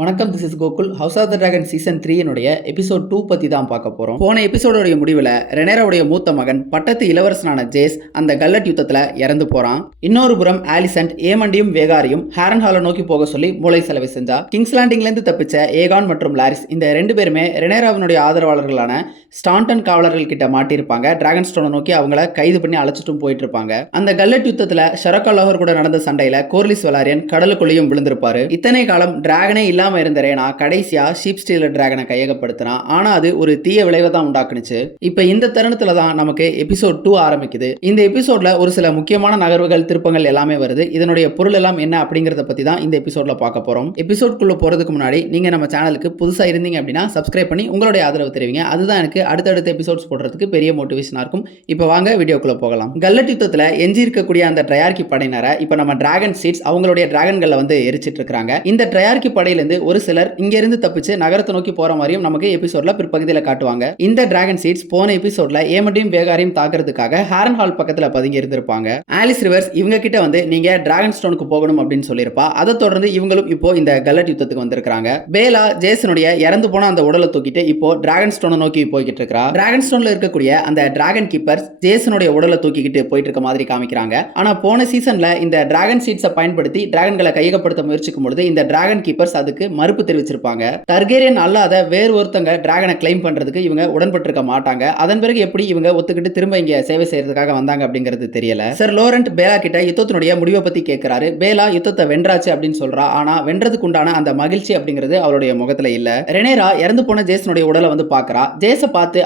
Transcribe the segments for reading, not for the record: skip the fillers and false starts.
வணக்கம், this is Gokul. House of the dragon season 3 episode 2 பத்தி தான் பார்க்க போறோம். போன எபிசோடோட முடிவில் ரெனேராவுடைய மூத்த மகன் பட்டத்து இளவரசனான ஜேஸ் அந்த கல்லட் யுத்தத்துல இறந்து போறான். இன்னொரு புறம் ஆலிசன்ட் ஏமண்டியும் வேகாரியும் ஹாரன் ஹாலை நோக்கி போக சொல்லி மூளை செலவு செஞ்சா. கிங்ஸ் லேண்டிங்ல இருந்து தப்பிச்ச ஏகான் மற்றும் லாரிஸ் இந்த ரெண்டு பேருமே ரெனேராவினுடைய ஆதரவாளர்களான ஸ்டாண்டன் காவலர்கள் கிட்ட மாட்டியிருப்பாங்க. டிராகன் ஸ்டோனை நோக்கி அவங்கள கைது பண்ணி அழைச்சிட்டும் போயிட்டு இருப்பாங்க. அந்த கல்லட் யுத்தத்துல ஷரக்கா லோஹர் கூட நடந்த சண்டையில கோர்லிஸ் வெலாரியன் கடலுக்குள்ளேயும் விழுந்திருப்பாரு. இத்தனை காலம் டிராகனே இல்லாம இருந்த ரேனா கடைசியா ஷீப் ஸ்டீலர் டிராகனை கையகப்படுத்தினான். ஆனா அது ஒரு தீய விளைவை தான் உண்டாக்குனுச்சு. இப்ப இந்த தருணத்துல தான் நமக்கு எபிசோட் 2 ஆரம்பிக்குது. இந்த எபிசோட்ல ஒரு சில முக்கியமான நகர்வுகள் திருப்பங்கள் எல்லாமே வருது. இதனுடைய பொருள் எல்லாம் என்ன அப்படிங்கறத பத்தி தான் இந்த எபிசோட்ல பார்க்க போறோம். எபிசோட்குள்ள போறதுக்கு முன்னாடி நீங்க நம்ம சேனலுக்கு புதுசா இருந்தீங்க அப்படின்னா சப்ஸ்கிரைப் பண்ணி உங்களுடைய ஆதரவு தெரிவிங்க. அதுதான் எனக்கு அடுத்தடுத்த எபிசோட்ஸ் போடுறதுக்கு பெரிய மோட்டிவேஷனா இருக்கும். இப்ப வாங்க வீடியோக்குள்ள போகலாம். கல்லட் யுத்தத்துல எஞ்சி இருக்கக்கூடிய அந்த ட்ரையார்கி படையினரை இப்ப நம்ம டிராகன் சீட்ஸ் அவங்களுடைய டிராகன்களை வந்து எரிச்சிட்டு இருக்காங்க. இந்த ட்ரையார்கி படையிலிருந்து ஒரு சிலர் இங்க இருந்து தப்பிச்சு நகரத்தை நோக்கி போற மாதிரியும் நமக்கு எபிசோட்ல பிற்பகுதியில காட்டுவாங்க. இந்த டிராகன் சீட்ஸ் போன எபிசோட்ல ஏமண்டையும் வேகாரையும் தாக்குறதுக்காக ஹாரன் ஹால் பக்கத்துல பதுங்கி இருந்திருப்பாங்க. ஆலிஸ் ரிவர்ஸ் இவங்க கிட்ட வந்து நீங்க டிராகன் ஸ்டோனுக்கு போகணும் அப்படின்னு சொல்லியிருப்பா. அதை தொடர்ந்து இவங்களும் இப்போ இந்த கல்லட் யுத்தத்துக்கு வந்திருக்காங்க. பேலா ஜேசனுடைய இறந்து போன அந்த உடலை தூக்கிட்டு இப்போ டிராகன் ஸ்டோனை நோக்கி போய்கிட்டு இருக்கா. டிராகன் ஸ்டோன்ல இருக்கக்கூடிய அந்த டிராகன் கீப்பர்ஸ் ஜேசனுடைய உடலை தூக்கிக்கிட்டு போயிட்டு இருக்க மாதிரி காமிக்கிறாங்க. ஆனா போன சீசன்ல இந்த டிராகன் சீட்ஸை பயன்படுத்தி டிராகன்களை கையகப்படுத்த முயற்சிக்கும் பொழுது இந்த டிராகன் கீப்பர்ஸ் அதுக்கு மறுப்பு தெரிவிச்சிருப்பாங்க. டர்கேரியன் அல்லாத வேறு ஒருத்தங்க டிராகனை கிளைம் பண்றதுக்கு இவங்க உடன்பட்டிருக்க மாட்டாங்க. அதன் பிறகு எப்படி இவங்க ஒத்துக்கிட்டு திரும்ப இங்க சேவை செய்யறதுக்காக வந்தாங்க அப்படிங்கிறது தெரியல. சர் லோரண்ட் பேலா கிட்ட யுத்தத்தினுடைய முடிவை பத்தி கேட்கிறாரு. பேலா யுத்தத்தை வென்றாச்சு அப்படின்னு சொல்றா. ஆனா வென்றதுக்கு உண்டான அந்த மகிழ்ச்சி அப்படிங்கிறது அவளுடைய முகத்துல இல்ல. ரெனேரா இறந்து போன ஜேசனுடைய உடலை வந்து பாக்குறா. ஜேஸ பார்த்து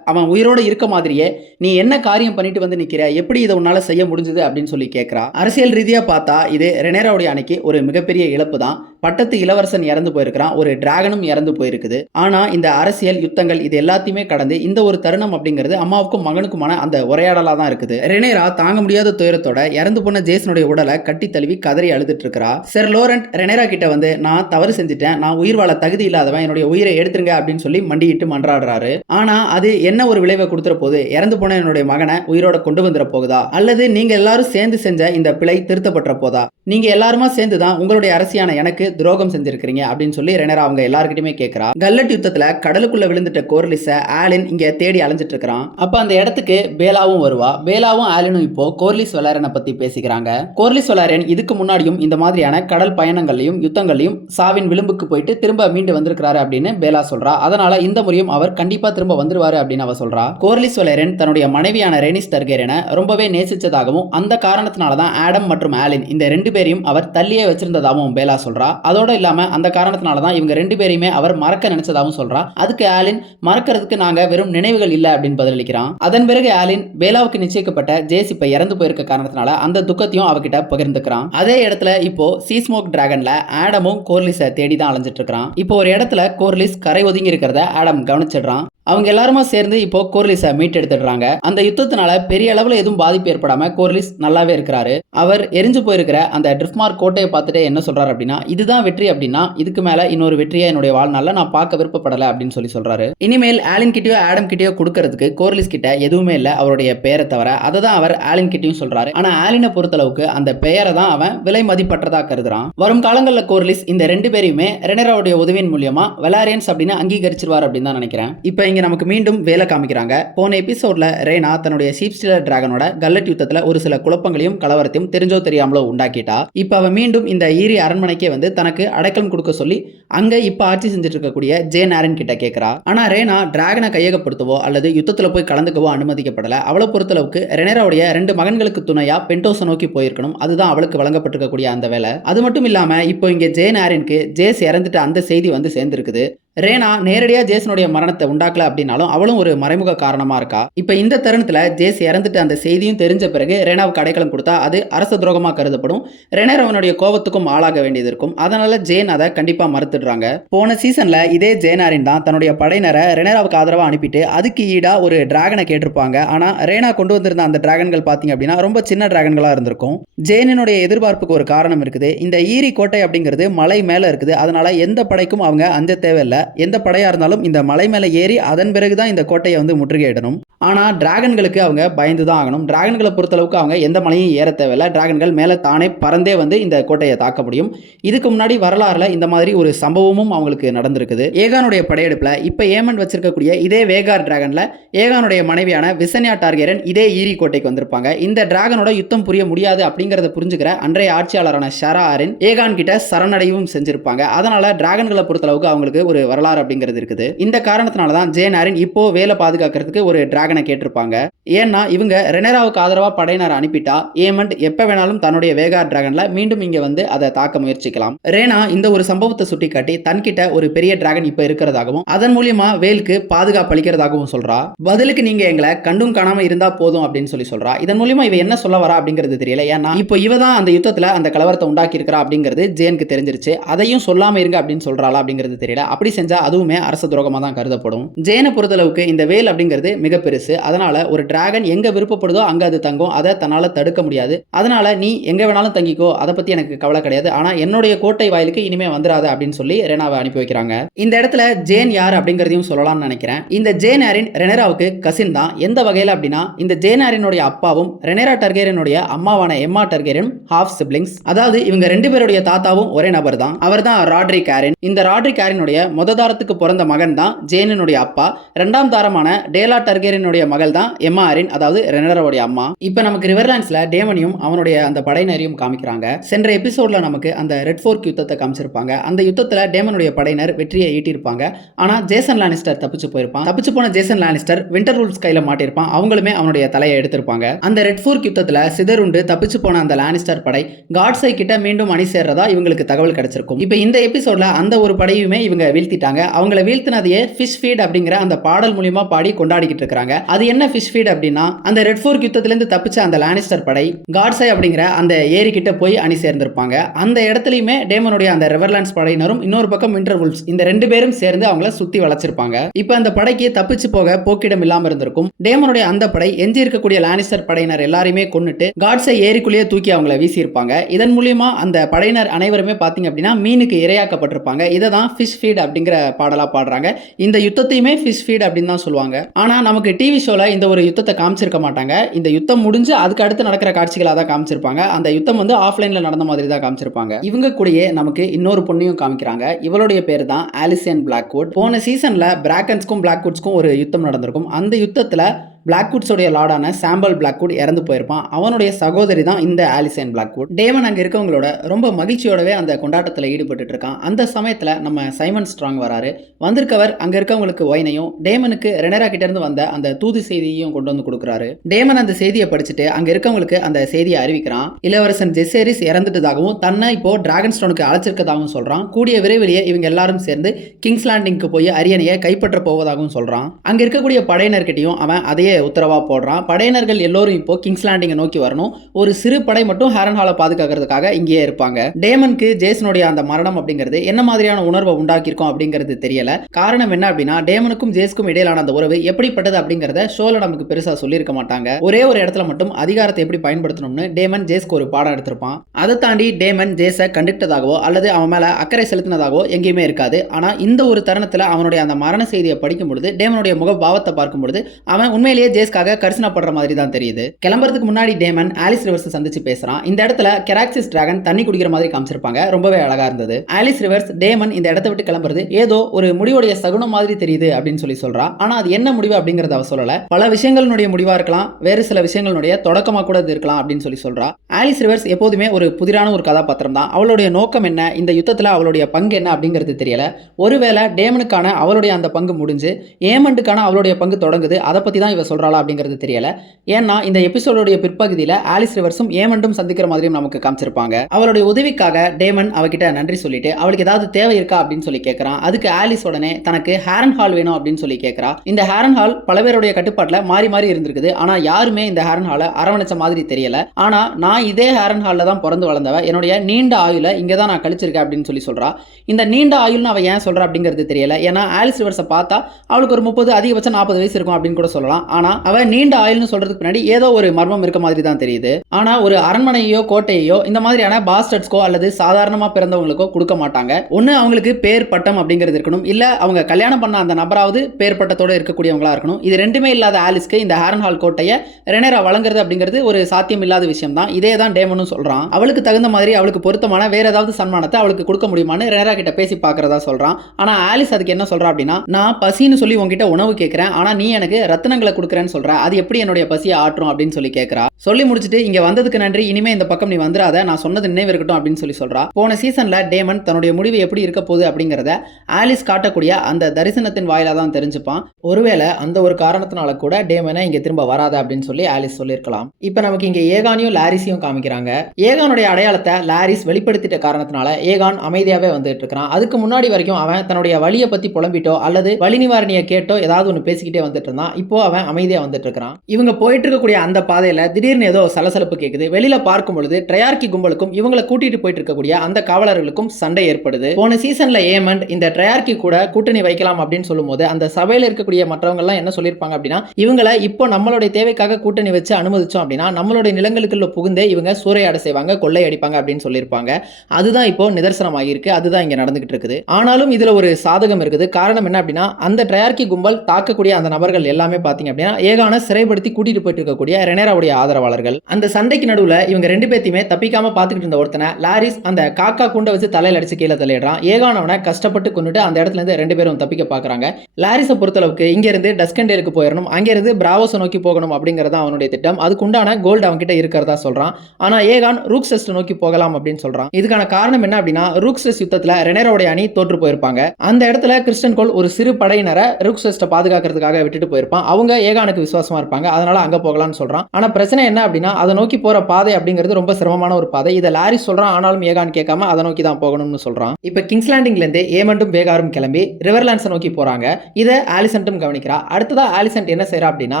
அவன் உயிரோட இருக்க மாதிரியே நீ என்ன காரியம் பண்ணிட்டு வந்து நிக்கிற, எப்படி இதை உன்னால செய்ய முடிஞ்சது அப்படின்னு சொல்லி கேட்கிறா. அரசியல் ரீதியா பார்த்தா இது ரெனேராவுடைய அன்னைக்கு ஒரு மிகப்பெரிய இழப்பு தான். பட்டத்து இளவரசன் இறந்து போயிருக்கிறான், ஒரு டிராகனும் இறந்து போயிருக்குது. ஆனா இந்த அரசியல் யுத்தங்கள் இது எல்லாத்தையுமே கடந்து இந்த ஒரு தருணம் அப்படிங்கிறது அம்மாவுக்கும் மகனுக்குமான அந்த உரையாடலா தான் இருக்குது. ரெனேரா தாங்க முடியாத துயரத்தோட இறந்து போன ஜேசனுடைய உடலை கட்டி தழுவி கதறி அழுதுட்டு இருக்கிறா. சர் லோரண்ட் ரெனேரா கிட்ட வந்து நான் தவறு செஞ்சுட்டேன், நான் உயிர் வாழ தகுதி இல்லாதவன், என்னுடைய உயிரை எடுத்துருங்க அப்படின்னு சொல்லி மண்டியிட்டு மன்றாடுறாரு. ஆனா அது என்ன ஒரு விளைவை கொடுத்துற போது, இறந்து போன என்னுடைய மகனை உயிரோட கொண்டு வந்துட போகுதா, அல்லது நீங்க எல்லாரும் சேர்ந்து செஞ்ச இந்த பிழை திருத்தப்பட்ட போதா, நீங்க எல்லாருமா சேர்ந்து தான் உங்களுடைய அரசியான எனக்கு துரோகம் செஞ்சிருக்கீங்க அப்படின்னு சொல்லி ரெனேரா அவங்க எல்லார்கிட்டயுமே கேட்கிறா. கல்லட் யுத்தத்துல கடலுக்குள்ள விழுந்துட்ட கோர்லிஸ ஆலின் இங்க தேடி அலைஞ்சிட்டு இருக்கான். அப்ப அந்த இடத்துக்கு பேலாவும் வருவா. பேலாவும் ஆலினும் இப்போ கோர்லிஸ் வெலாரியனை பத்தி பேசிக்கிறாங்க. கோர்லிஸ் வெலாரியன் இதுக்கு முன்னாடியும் இந்த மாதிரியான கடல் பயணங்களையும் யுத்தங்களையும் சாவின் விளிம்புக்கு போயிட்டு திரும்ப மீண்டு வந்திருக்கிறாரு அப்படின்னு பேலா சொல்றா. அதனால இந்த முறையும் அவர் கண்டிப்பா திரும்ப வந்துருவாரு அப்படின்னு அவ சொல்றா. கோர்லிஸ் வெலாரியன் தன்னுடைய மனைவியான ரெனிஸ் டர்கேரியனை ரொம்பவே நேசிச்சதாகவும் அந்த காரணத்தினாலதான் ஆடம் மற்றும் ஆலின் இந்த ரெண்டு பேரையும் அவர் தள்ளியே வச்சிருந்ததாகவும் பேலா சொல்றா. அதோட இல்லாம அந்த காரணத்தினால தான் இவங்க ரெண்டு பேரையுமே அவர் மறக்க நினைச்சதாகவும் சொல்றா. அதுக்கு ஆலின் மறக்கிறதுக்கு நாங்க வெறும் நினைவுகள் இல்ல அப்படின்னு பதிலளிக்கிறான். அதன் பிறகு ஆலின் பேலாவுக்கு நிச்சயிக்கப்பட்ட ஜேஸ் இப்ப இறந்து போயிருக்க காரணத்தினால அந்த துக்கத்தையும் அவகிட்ட பகிர்ந்துக்கிறான். அதே இடத்துல இப்போ சீஸ்மோக் டிராகன்ல ஆடமும் கோர்லிஸை தேடி தான் அலைஞ்சிட்டு இருக்கான். இப்போ ஒரு இடத்துல கோர்லிஸ் கரை ஒதுங்கி இருக்கிறத ஆடம் கவனிச்சிடுறான். அவங்க எல்லாருமா சேர்ந்து இப்போ கோர்லிஸை மீட் எடுத்துடுறாங்க. அந்த யுத்தத்தினால பெரிய அளவுல எதுவும் பாதிப்பு ஏற்படாம கோர்லிஸ் நல்லாவே இருக்கிறாரு. அவர் எரிஞ்சு போயிருக்கிற அந்த ட்ரிஃப்ட்மார்க் கோட்டையை பார்த்துட்டு என்ன சொல்றாரு அப்படின்னா, இதுதான் வெற்றி அப்படின்னா இதுக்கு மேல இன்னொரு வெற்றியை என்னுடைய வாழ்நாள்ல நான் பார்க்க விருப்பப்படல அப்படின்னு சொல்லி சொல்றாரு. இனிமேல் ஆலின் கிட்டயோ ஆடம் கிட்டயோ கொடுக்கறதுக்கு கோர்லிஸ் கிட்ட எதுவுமே இல்ல அவருடைய பெயரை தவிர. அதை தான் அவர் ஆலின் கிட்டயும் சொல்றாரு. ஆனா ஆலினை பொறுத்தளவுக்கு அந்த பெயரை தான் அவன் விலை மதிப்பற்றதா கருதுறான். வரும் காலங்களில் கோர்லிஸ் இந்த ரெண்டு பேரையுமே ரெனேராவுடைய உதவியின் மூலியமா வெலாரியன்ஸ் அப்படின்னு அங்கீகரிச்சிருவார் அப்படின்னு தான் நினைக்கிறேன். இப்ப நமக்கு மீண்டும் வேலை காமிக்கிறாங்க. போன எபிசோட்ல ரேனா தன்னுடைய ஷீப் ஸ்டீலர் டிராகனோட கல்லட் யுத்தத்துல ஒரு சில குழப்பங்களையும் கலவரத்தையும் தெரிஞ்சோ தெரியாமலோ உண்டாக்கிட்டா. இப்ப அவ மீண்டும் இந்த ஈரி அரண்மனைக்கே வந்து தனக்கு அடைக்கலம் கொடுக்க சொல்லி அங்க இப்ப ஆட்சி செஞ்சுட்டு இருக்கக்கூடிய ஜேன் ஆரன் கிட்ட கேட்கிறா. ஆனா ரேனா டிராகனை கையகப்படுத்தவோ அல்லது யுத்தத்துல போய் கலந்துக்கவோ அனுமதிக்கப்படல. அவளை பொறுத்தளவுக்கு ரெனேராவுடைய 2 மகன்களுக்கு துணையா பென்டோஸை நோக்கி போயிருக்கணும். அதுதான் அவளுக்கு வழங்கப்பட்டிருக்கக்கூடிய அந்த வேலை. அது மட்டும் இல்லாம இப்போ இங்க ஜேன் ஆரனுக்கு ஜேஸ் இறந்துட்டு அந்த செய்தி வந்து சேர்ந்திருக்குது. ரேனா நேரடியா ஜேசனுடைய மரணத்தை உண்டாக்கல அப்படின்னாலும் அவளும் ஒரு மறைமுக காரணமா இருக்கா. இப்ப இந்த தருணத்துல ஜேஸ் இறந்துட்டு அந்த செய்தியும் தெரிஞ்ச பிறகு ரேனாவுக்கு அடைக்கலம் கொடுத்தா அது அரச துரோகமா கருதப்படும். ரெனர் அவனுடைய கோபத்துக்கும் ஆளாக வேண்டியது இருக்கும். அதனால ஜேன் அதை கண்டிப்பா மறுத்துடுறாங்க. போன சீசன்ல இதே ஜேனாரின் தான் தன்னுடைய படையினரை ரெனராவுக்கு ஆதரவா அனுப்பிட்டு அதுக்கு ஈடா ஒரு டிராகனை கேட்டிருப்பாங்க. ஆனா ரேனா கொண்டு வந்திருந்த அந்த டிராகன்கள் பாத்தீங்க அப்படின்னா ரொம்ப சின்ன டிராகன்களா இருந்திருக்கும். ஜேனினுடைய எதிர்பார்ப்புக்கு ஒரு காரணம் இருக்குது. இந்த ஈரி கோட்டை அப்படிங்கிறது மலை மேல இருக்குது. அதனால எந்த படைக்கும் அவங்க அஞ்ச தேவையில்லை. எந்த படையாக இருந்தாலும் இந்த மலை மேலே ஏறி அதன் பிறகு தான் இந்த கோட்டையை வந்து முற்றுகையிடணும். ஆனால் டிராகன்களுக்கு அவங்க பயந்து தான் ஆகணும். டிராகன்களை பொறுத்தளவுக்கு அவங்க எந்த மலையும் ஏற தேவையில்லை. டிராகன்கள் மேலே தானே பறந்தே வந்து இந்த கோட்டையை தாக்க முடியும். இதுக்கு முன்னாடி வரலாறுல இந்த மாதிரி ஒரு சம்பவமும் அவங்களுக்கு நடந்திருக்குது. ஏகானுடைய படையெடுப்பில் இப்போ ஏமன் வச்சிருக்கக்கூடிய இதே வேகார் டிராகனில் ஏகானுடைய மனைவியான விசன்யா டார்கெரன் இதே ஈரி கோட்டைக்கு வந்திருப்பாங்க. இந்த டிராகனோட யுத்தம் புரிய முடியாது அப்படிங்கிறத புரிஞ்சுக்கிற அன்றைய ஆட்சியாளரான ஷரா ஆரின் ஏகான் கிட்ட சரணடையும் செஞ்சிருப்பாங்க. அதனால டிராகன்களை பொறுத்தளவுக்கு அவங்களுக்கு ஒரு வரலாறு அப்படிங்கிறது இருக்குது. இந்த காரணத்தினால தான் ஜேன் ஆரின் இப்போ வேலை பாதுகாக்கிறதுக்கு ஒரு டிராகனை கேட்டிருப்பாங்க. ஏன்னா இவங்க ரெனேராவுக்கு ஆதரவா படையினர் அனுப்பிட்டா ஏமண்ட் எப்ப வேணாலும் தன்னுடைய வேகார் டிராகன்ல மீண்டும் இங்க வந்து அதை தாக்க முயற்சிக்கலாம். ரேனா இந்த ஒரு சம்பவத்தை சுட்டிக்காட்டி தன்கிட்ட ஒரு பெரிய டிராகன் இப்ப இருக்கிறதாகவும் அதன் மூலியமா வேலுக்கு பாதுகாப்பு அளிக்கிறதாகவும் சொல்றா. பதிலுக்கு நீங்க எங்களை கண்டும் காணாம இருந்தா போதும் அப்படின்னு சொல்றா. இதன் மூலியமா இவ என்ன சொல்ல வரா அப்படிங்கிறது தெரியல. ஏன்னா இப்போ இவ தான் அந்த யுத்தத்துல அந்த கலவரத்தை உண்டாக்கி இருக்கிறா அப்படிங்கிறது ஜேனுக்கு தெரிஞ்சிருச்சு. அதையும் சொல்லாம இருங்க அப்படின்னு சொல்றாளா அப்படிங்கிறது தெரியல. அப்படி செஞ்சா அதுவுமே அரச துரோகமா தான் கருதப்படும். ஜேனை பொறுத்தளவுக்கு இந்த வேல் அப்படிங்கிறது மிக பெருசு. அதனால ஒரு டிராகன் எங்க விருப்பப்படுதோ அங்க அது தங்கும். அதை தன்னால தடுக்க முடியாது. அதனால நீ எங்க வேணாலும் தங்கிக்கோ, அதை பத்தி எனக்கு கவலை கிடையாது. ஆனா என்னுடைய கோட்டை வாயிலுக்கு இனிமே வந்துடாத அப்படின்னு சொல்லி ரெனாவை அனுப்பி வைக்கிறாங்க. இந்த இடத்துல ஜேன் யார் அப்படிங்கிறதையும் சொல்லலாம்னு நினைக்கிறேன். இந்த ஜேன் ஆரின் ரெனேராவுக்கு கசின் தான். எந்த வகையில் அப்படின்னா இந்த ஜேன் ஆரினுடைய அப்பாவும் ரெனேரா டர்கேரியனுடைய அம்மாவான எம்மா டர்கேரியன் ஹாஃப் சிப்ளிங்ஸ். அதாவது இவங்க ரெண்டு பேருடைய தாத்தாவும் ஒரே நபர் தான். அவர் தான் ராட்ரிக் ஆரின். இந்த ராட்ரிக் ஆரினுடைய தாரத்துக்கு பிறந்த மகன் தான் ஜேனுடைய அப்பா. இரண்டாம் தாரமான டேலா டர்கேரியனுடைய மகள் தான் எம்மா ஆரின், அதாவது ரெனேராவுடைய அம்மா. இப்போ நமக்கு ரிவர்லாண்ட்ஸ்ல டேமனையும் அவனுடைய அந்த படையினரையும் காமிக்கிறாங்க. சென்ற எபிசோட்ல நமக்கு அந்த ரெட் ஃபோர்க் யுத்தத்தை காமிச்சிருப்பாங்க. அந்த யுத்தத்துல டேமனுடைய படையினர் வெற்றியை ஈட்டியிருப்பாங்க. ஆனா ஜேசன் லானிஸ்டர் தப்பிச்சு போயிருப்பான். தப்பிச்சு போன ஜேசன் லானிஸ்டர் விண்டர் வூல்ஃப்ஸ் கையில மாட்டிருப்பான். அவங்களுமே அவனுடைய தலையை எடுத்திருப்பாங்க. அந்த ரெட் ஃபோர்க் யுத்தத்துல சிதறுண்டு தப்பிச்சு போன அந்த லானிஸ்டர் படை காட்ஸை கிட்ட மீண்டும் அணி சேர்றதா இவங்களுக்கு தகவல் கிடைச்சிருக்கும். இப்போ இந்த எபிசோட்ல அந்த ஒரு படையுமே இவங்க வீழ்த்திட்டாங்க. அவங்கள வீழ்த்தினதையே ஃபிஷ் ஃபீட் அப்படிங்கிற அந்த பாடல் மூலியமா பாடி கொண்டாடிக்கிட்டு இருக்காங்க. அது என்ன ஃபிஷ் ஃபீட் அப்படின்னா அந்த ரெட் ஃபோர்க் யுத்தத்திலிருந்து தப்பிச்ச அந்த லானிஸ்டர் படை காட்ஸை அப்படிங்கிற அந்த ஏரி கிட்ட போய் அணி சேர்ந்திருப்பாங்க. அந்த இடத்துலயுமே டேமனுடைய அந்த ரிவர்லாண்ட்ஸ் படையினரும் இன்னொரு பக்கம் விண்டர் வூல்ஃப்ஸ் இந்த ரெண்டு பேரும் சேர்ந்து அவங்கள சுத்தி வளைச்சிருப்பாங்க. இப்போ அந்த படைக்கு தப்பிச்சு போக போக்கிடம் இல்லாம இருந்திருக்கும். டேமனுடைய அந்த படை எஞ்சி இருக்கக்கூடிய லானிஸ்டர் படையினர் எல்லாரையுமே கொன்னுட்டு காட்ஸை ஏரிக்குள்ளேயே தூக்கி அவங்கள வீசியிருப்பாங்க. இதன் மூலியமா அந்த படையினர் அனைவருமே பாத்தீங்க அப்படின்னா மீனுக்கு இரையாக்கப்பட்டிருப்பாங்க. இதை தான் ஃபிஷ் ஃபீட் அப்படிங்கிற பாடலா பாடுறாங்க. இந்த யுத்தத்தையுமே ஃபிஷ் ஃபீட் அப்படின்னு தான் சொல்லுவாங்க. ஆனா நமக்கு டிவி ஷோல இந்த ஒரு யுத்தத்தை காமிச்சிருக்க மாட்டாங்க. இந்த யுத்தம் முடிஞ்சு அதுக்கு அடுத்து நடக்கிற காட்சிகளாக தான் காமிச்சிருப்பாங்க. அந்த யுத்தம் வந்து ஆஃப்லைன்ல நடந்த மாதிரி தான் காமிச்சிருப்பாங்க. இவங்க கூடயே நமக்கு இன்னொரு பொண்ணையும் காமிக்கிறாங்க. இவளுடைய பேர் தான் ஆலிசியன் பிளாக்வுட். போன சீசன்ல பிராக்கன்ஸ்க்கும் பிளாக்வுட்ஸ்க்கும் ஒரு யுத்தம் நடந்திருக்கும். அந்த யுத்தத்துல பிளாக்வுட்ஸோடைய லார்டான சாம்பல் பிளாக்வுட் இறந்து போயிருப்பான். அவனுடைய சகோதரி தான் இந்த ஆலிசியன் பிளாக்வுட். டேமன் அங்கே இருக்கவங்களோட ரொம்ப மகிழ்ச்சியோடவே அந்த கொண்டாட்டத்தில் ஈடுபட்டு இருக்கான். அந்த சமயத்தில் நம்ம சைமன் ஸ்ட்ராங் வராரு. வந்திருக்கவர் அங்கே இருக்கவங்களுக்கு ஒயினையும் டேமனுக்கு ரெனேரா கிட்ட இருந்து வந்த அந்த தூது செய்தியையும் கொண்டு வந்து கொடுக்குறாரு. டேமன் அந்த செய்தியை படிச்சுட்டு அங்கே இருக்கவங்களுக்கு அந்த செய்தியை அறிவிக்கிறான். இளவரசன் ஜெசேரிஸ் இறந்துட்டதாகவும் தன்னை இப்போ டிராகன் ஸ்டோனுக்கு அழைச்சிருக்கதாகவும் சொல்றான். கூடிய விரைவிலேயே இவங்க எல்லாரும் சேர்ந்து கிங்ஸ் லேண்டிங்க்கு போய் அரியணையை கைப்பற்ற போவதாகவும் சொல்றான். அங்க இருக்கக்கூடிய படையினர்கிட்டையும் அவன் அதையே உத்தரவா போடுறான். படையினர்கள் எல்லோரும் இப்போ கிங்ஸ் லேண்டிங்கை நோக்கி வரணும். ஒரு சிறு படை மட்டும் ஹாரன்ஹாலை பாதுகாக்கிறதுக்காக இங்கேயே இருப்பாங்க. டேமனுக்கு ஜேசனுடைய அந்த மரணம் அப்படிங்கிறது என்ன மாதிரியான உணர்வை உண்டாக்கியிருக்கும் அப்படிங்கிறது தெரியல. காரணம் என்ன அப்படின்னா டேமனுக்கும் ஜேஸ்க்கும் இடையிலான அந்த உறவு எப்படிப்பட்டது அப்படிங்கறத ஷோல நமக்கு பெருசா சொல்லியிருக்க மாட்டாங்க. ஒரே ஒரு இடத்துல மட்டும் அதிகாரத்தை எப்படி பயன்படுத்தணும்னு டேமன் ஜேஸ்க்கு ஒரு பாடம் எடுத்திருப்பான். அதை தாண்டி டேமன் ஜேஸை கண்டிட்டதாகவோ அல்லது அவன் மேல அக்கறை செலுத்தினதாகவோ எங்கேயுமே இருக்காது. ஆனா இந்த ஒரு தருணத்துல அவனுடைய அந்த மரண செய்தியை படிக்கும் பொழுது டேமனுடைய முக பாவத்தை பார்க்கும் பொழுது அவன் உண்மையிலேயே ஜேஸ்க்காக கரிசனப்படுற மாதிரி தான் தெரியுது. கிளம்புறதுக்கு முன்னாடி டேமன் ஆலிஸ் ரிவர்ஸ் சந்திச்சு பேசுறான். இந்த இடத்துல கெராக்சிஸ் டிராகன் தண்ணி குடிக்கிற மாதிரி காமிச்சிருப்பாங்க. ரொம்பவே அழகா இருந்தது. ஆலிஸ் ரிவர்ஸ் டேமன் இந்த இடத்தை விட்டு கிளம்புறது ஏதோ ஒரு முடிவுடைய சகுனம் மாதிரி தெரியுது அப்படின்னு சொல்றா. ஆனா அது என்ன முடிவு அப்படிங்கறத அவ சொல்லல. பல விஷயங்களுடைய முடிவா இருக்கலாம், வேறு சில விஷயங்களுடைய தொடக்கமா கூட இருக்கலாம் அப்படின்னு சொல்றா. ஆலிஸ் ரிவர்ஸ் எப்போதுமே ஒரு புதிரான ஒரு கதாபாத்திரம் தான். அவளுடைய நோக்கம் என்ன, இந்த யுத்தத்துல அவளுடைய பங்கு என்ன அப்படிங்கிறது தெரியல. ஒருவேளை டேமனுக்கான அவளுடைய அந்த பங்கு முடிஞ்சு ஏமண்டுக்கான அவளுடைய பங்கு தொடங்குது, அதை பத்தி தான் இவ சொல்றாளா அப்படிங்கிறது தெரியல. ஏன்னா இந்த எபிசோடுடைய பிற்பகுதியில ஆலிஸ் ரிவர்ஸும் ஏமண்டும் சந்திக்கிற மாதிரியும் நமக்கு காமிச்சிருப்பாங்க. அவளுடைய உதவிக்காக டேமன் அவகிட்ட நன்றி சொல்லிட்டு அவளுக்கு ஏதாவது தேவை இருக்கா அப்படின்னு சொல்லி கேட்கறான். அதுக்கு ஆலிஸ் உடனே தனக்கு ஹாரன் ஹால் வேணும் அப்படின்னு சொல்லி கேட்கறா. இந்த ஹாரன் ஹால் பல பேருடைய கட்டுப்பாட்டுல மாறி மாறி இருந்திருக்குது. ஆனா யாருமே இந்த ஹாரன் ஹாலை அரவணைச்ச மாதிரி தெரியல. ஆனா நான் இதே ஹாரன் ஹால்ல தான் பிறந்து வளர்ந்தவ, என்னுடைய நீண்ட ஆயுள இங்கதான் நான் கழிச்சிருக்கேன் அப்படின்னு சொல்றா. இந்த நீண்ட ஆயுள்னு அவ ஏன் சொல்றா அப்படிங்கிறது தெரியல. ஏன்னா ஆலிஸ் ரிவர்ஸை பார்த்தா அவளுக்கு ஒரு 30 அதிகபட்சம் 40 வயசு இருக்கும் அப்படின்னு கூட சொல்லலாம். ஆனா அவ நீண்ட ஆயுள்னு சொல்றதுக்கு பின்னாடி ஏதோ ஒரு மர்மம் இருக்க மாதிரி தான் தெரியுது. ஆனா ஒரு அரண்மனையோ கோட்டையோ இந்த மாதிரியான பாஸ்டர்ட்ஸ்க்கோ அல்லது சாதாரணமா பிறந்தவங்களுக்கோ கொடுக்க மாட்டாங்க. ஒண்ணு அவங்களுக்கு பேர் பட்டம் அப்படிங்கிறது இருக்கணும், இல்ல அவங்க கல்யாணம் பண்ண அந்த நபராவது பேர் பட்டத்தோட இருக்கக்கூடியவங்களா இருக்கணும். இது ரெண்டுமே இல்லாத ஆலிஸ்க்கு இந்த ஹாரன்ஹால் கோட்டையை ரெனேரா வழங்குறது அப்படிங்கிறது ஒரு சாத்தியம் இல்லாத விஷயம் தான். இதே தான் டேமனும் சொல்றான். அவளுக்கு தகுந்த மாதிரி அவளுக்கு பொருத்தமான வேற ஏதாவது சன்மானத்தை அவளுக்கு கொடுக்க முடியுமான்னு ரெனேரா கிட்ட பேசி பார்க்கறதா சொல்றான். ஆனா ஆலிஸ் அதுக்கு என்ன சொல்றா அப்படின்னா, நான் பசின்னு சொல்லி உங்ககிட்ட உணவு கேட்கிறேன், ஆனா நீ எனக்கு ரத்தினங்களை கொடுக்குறேன்னு சொல்ற, அது எப்படி என்னுடைய பசியை ஆற்றும் அப்படின்னு சொல்லி கேட்கறா. சொல்லி முடிச்சுட்டு இங்க வந்ததுக்கு நன்றி, இனிமே இந்த பக்கம் நீ வந்துடாத, நான் சொன்னது நினைவு இருக்கட்டும் அப்படின்னு சொல்லி சொல்றா. போன சீசன்ல டேமன் தன்னுடைய முடிவு எப்படி இருக்க போகுது அப்படிங்கறத ஆலிஸ் காட்டக்கூடிய அந்த தரிசனத்தின் வாயிலா தான் தெரிஞ்சுப்பான். ஒருவேளை அந்த ஒரு காரணத்தினால கூட டேமனை இங்க திரும்ப வராத அப்படின்னு சொல்லி ஆலிஸ் சொல்லியிருக்கலாம். இப்ப நமக்கு இங்க ஏகானையும் லாரிஸையும் காமிக்கிறாங்க. ஏகானுடைய அடையாளத்தை லாரிஸ் வெளிப்படுத்திட்ட காரணத்தினால ஏகான் அமைதியாவே வந்துட்டு இருக்கான். அதுக்கு முன்னாடி வரைக்கும் அவன் தன்னுடைய வலியை பத்தி புலம்பிட்டோ அல்லது வலி நிவாரணியை கேட்டோ ஏதாவது ஒன்று பேசிக்கிட்டே வந்துட்டு இருந்தான். இப்போ அவன் அமைதியா வந்துட்டு இருக்கான். இவங்க போயிட்டு இருக்கக்கூடிய அந்த பாதையில திடீர்னு ஏதோ சலசலப்பு கேக்குது. வெளியில பார்க்கும் பொழுது ட்ரையார்கி கும்பலுக்கும் இவங்களை கூட்டிட்டு போயிட்டு இருக்கக்கூடிய அந்த காவலர்களுக்கும் சண்டை ஏற்படுது. போன சீசன்ல ஏமண்ட் இந்த ட்ரையார்கி கூட கூட்டணி வைக்கலாம் அப்படின்னு சொல்லும்போது அந்த சபையில இருக்கக்கூடிய மற்றவங்க எல்லாம் என்ன சொல்லியிருப்பாங்க அப்படின்னா, இவங்களை இப்போ நம்மளுடைய தேவைக்காக கூட்டணி வச்சு அனுமதிச்சோம் அப்படின்னா நம்மளுடைய நிலங்களுக்குள்ள புகுந்தே இவங்க சூறையாட செய்வாங்க, கொள்ளை அடிப்பாங்க அப்படின்னு சொல்லியிருப்பாங்க. அதுதான் இப்போ நிதர்சனமாகி இருக்கு. அதுதான் இங்க நடந்துகிட்டு இருக்குது. ஆனாலும் இதுல ஒரு சாதகம் இருக்குது. காரணம் என்ன அப்படின்னா, அந்த ட்ரையார்கி கும்பல் தாக்கக்கூடிய அந்த நபர்கள் எல்லாமே பாத்தீங்க அப்படின்னா ஏகான சிறைப்படுத்தி கூட்டிட்டு போயிட்டு இருக்கக்கூடிய ரெனேராவுடைய ஆதரவாளர்கள். அந்த சண்டைக்கு நடுவுல இவங்க ரெண்டு பேத்தையுமே தப்பிக்காம பாத்துக்கிட்டு இருந்த ஒருத்தனை லாரிஸ் அந்த காக்கா குண்டை வச்சு தலையில அடிச்சு கீழே தள்ளிடுறான். ஏகான் அவனை கஷ்டப்பட்டு கொண்டுட்டு அந்த இடத்துல இருந்து ரெண்டு பேரும் தப்பிக்க பாக்குறாங்க. லாரிஸை பொறுத்தளவுக்கு இங்க இருந்து டஸ்கண்டேலுக்கு போயிடணும், அங்க இருந்து பிராவோஸை நோக்கி போகணும் அப்படிங்கறத அவனுடைய திட்டம். அதுக்கு உண்டான கோல்டு அவன் கிட்ட இருக்கிறதா சொல்றான். ஆனா ஏகான் ரூக்ஸ்டெஸ்ட் நோக்கி போகலாம் அப்படின்னு சொல்றான். இதுக்கான காரணம் என்ன அப்படின்னா, ரூக்ஸ்டெஸ்ட் யுத்தத்துல ரெனேராவுடைய அணி தோற்று போயிருப்பாங்க. அந்த இடத்துல கிறிஸ்டன் கோல் ஒரு சிறு படையினரை ரூக்ஸ்டெஸ்ட்டை பாதுகாக்கிறதுக்காக விட்டுட்டு போயிருப்பான். அவங்க ஏகானுக்கு விசுவாசமா இருப்பாங்க, அதனால அங்க போகலாம்னு சொல்றான். ஆனா பிரச்சனை என்ன அப்படின்னா, அதை நோக்கி போற பாதை அப்படிங்கிறது ரொம்ப சிரமமான ஒரு பாதை. இதை லாரிஸ் சொல்றான், ஆனாலும் ஏகான் கேட்காம அதை நோக்கி தான் போகணும்னு சொல்றான். இப்ப கிங்ஸ் லேண்டிங்ல இருந்து ஏமண்டும் வேகாரும் கிளம்பி ரிவர்லாண்ட்ஸை நோக்கி போறாங்க. இதை ஆலிசன்ட்டும் கவனிக்கிறா. அடுத்ததா ஆலிசன்ட் என்ன செய்யறா அப்படின்னா,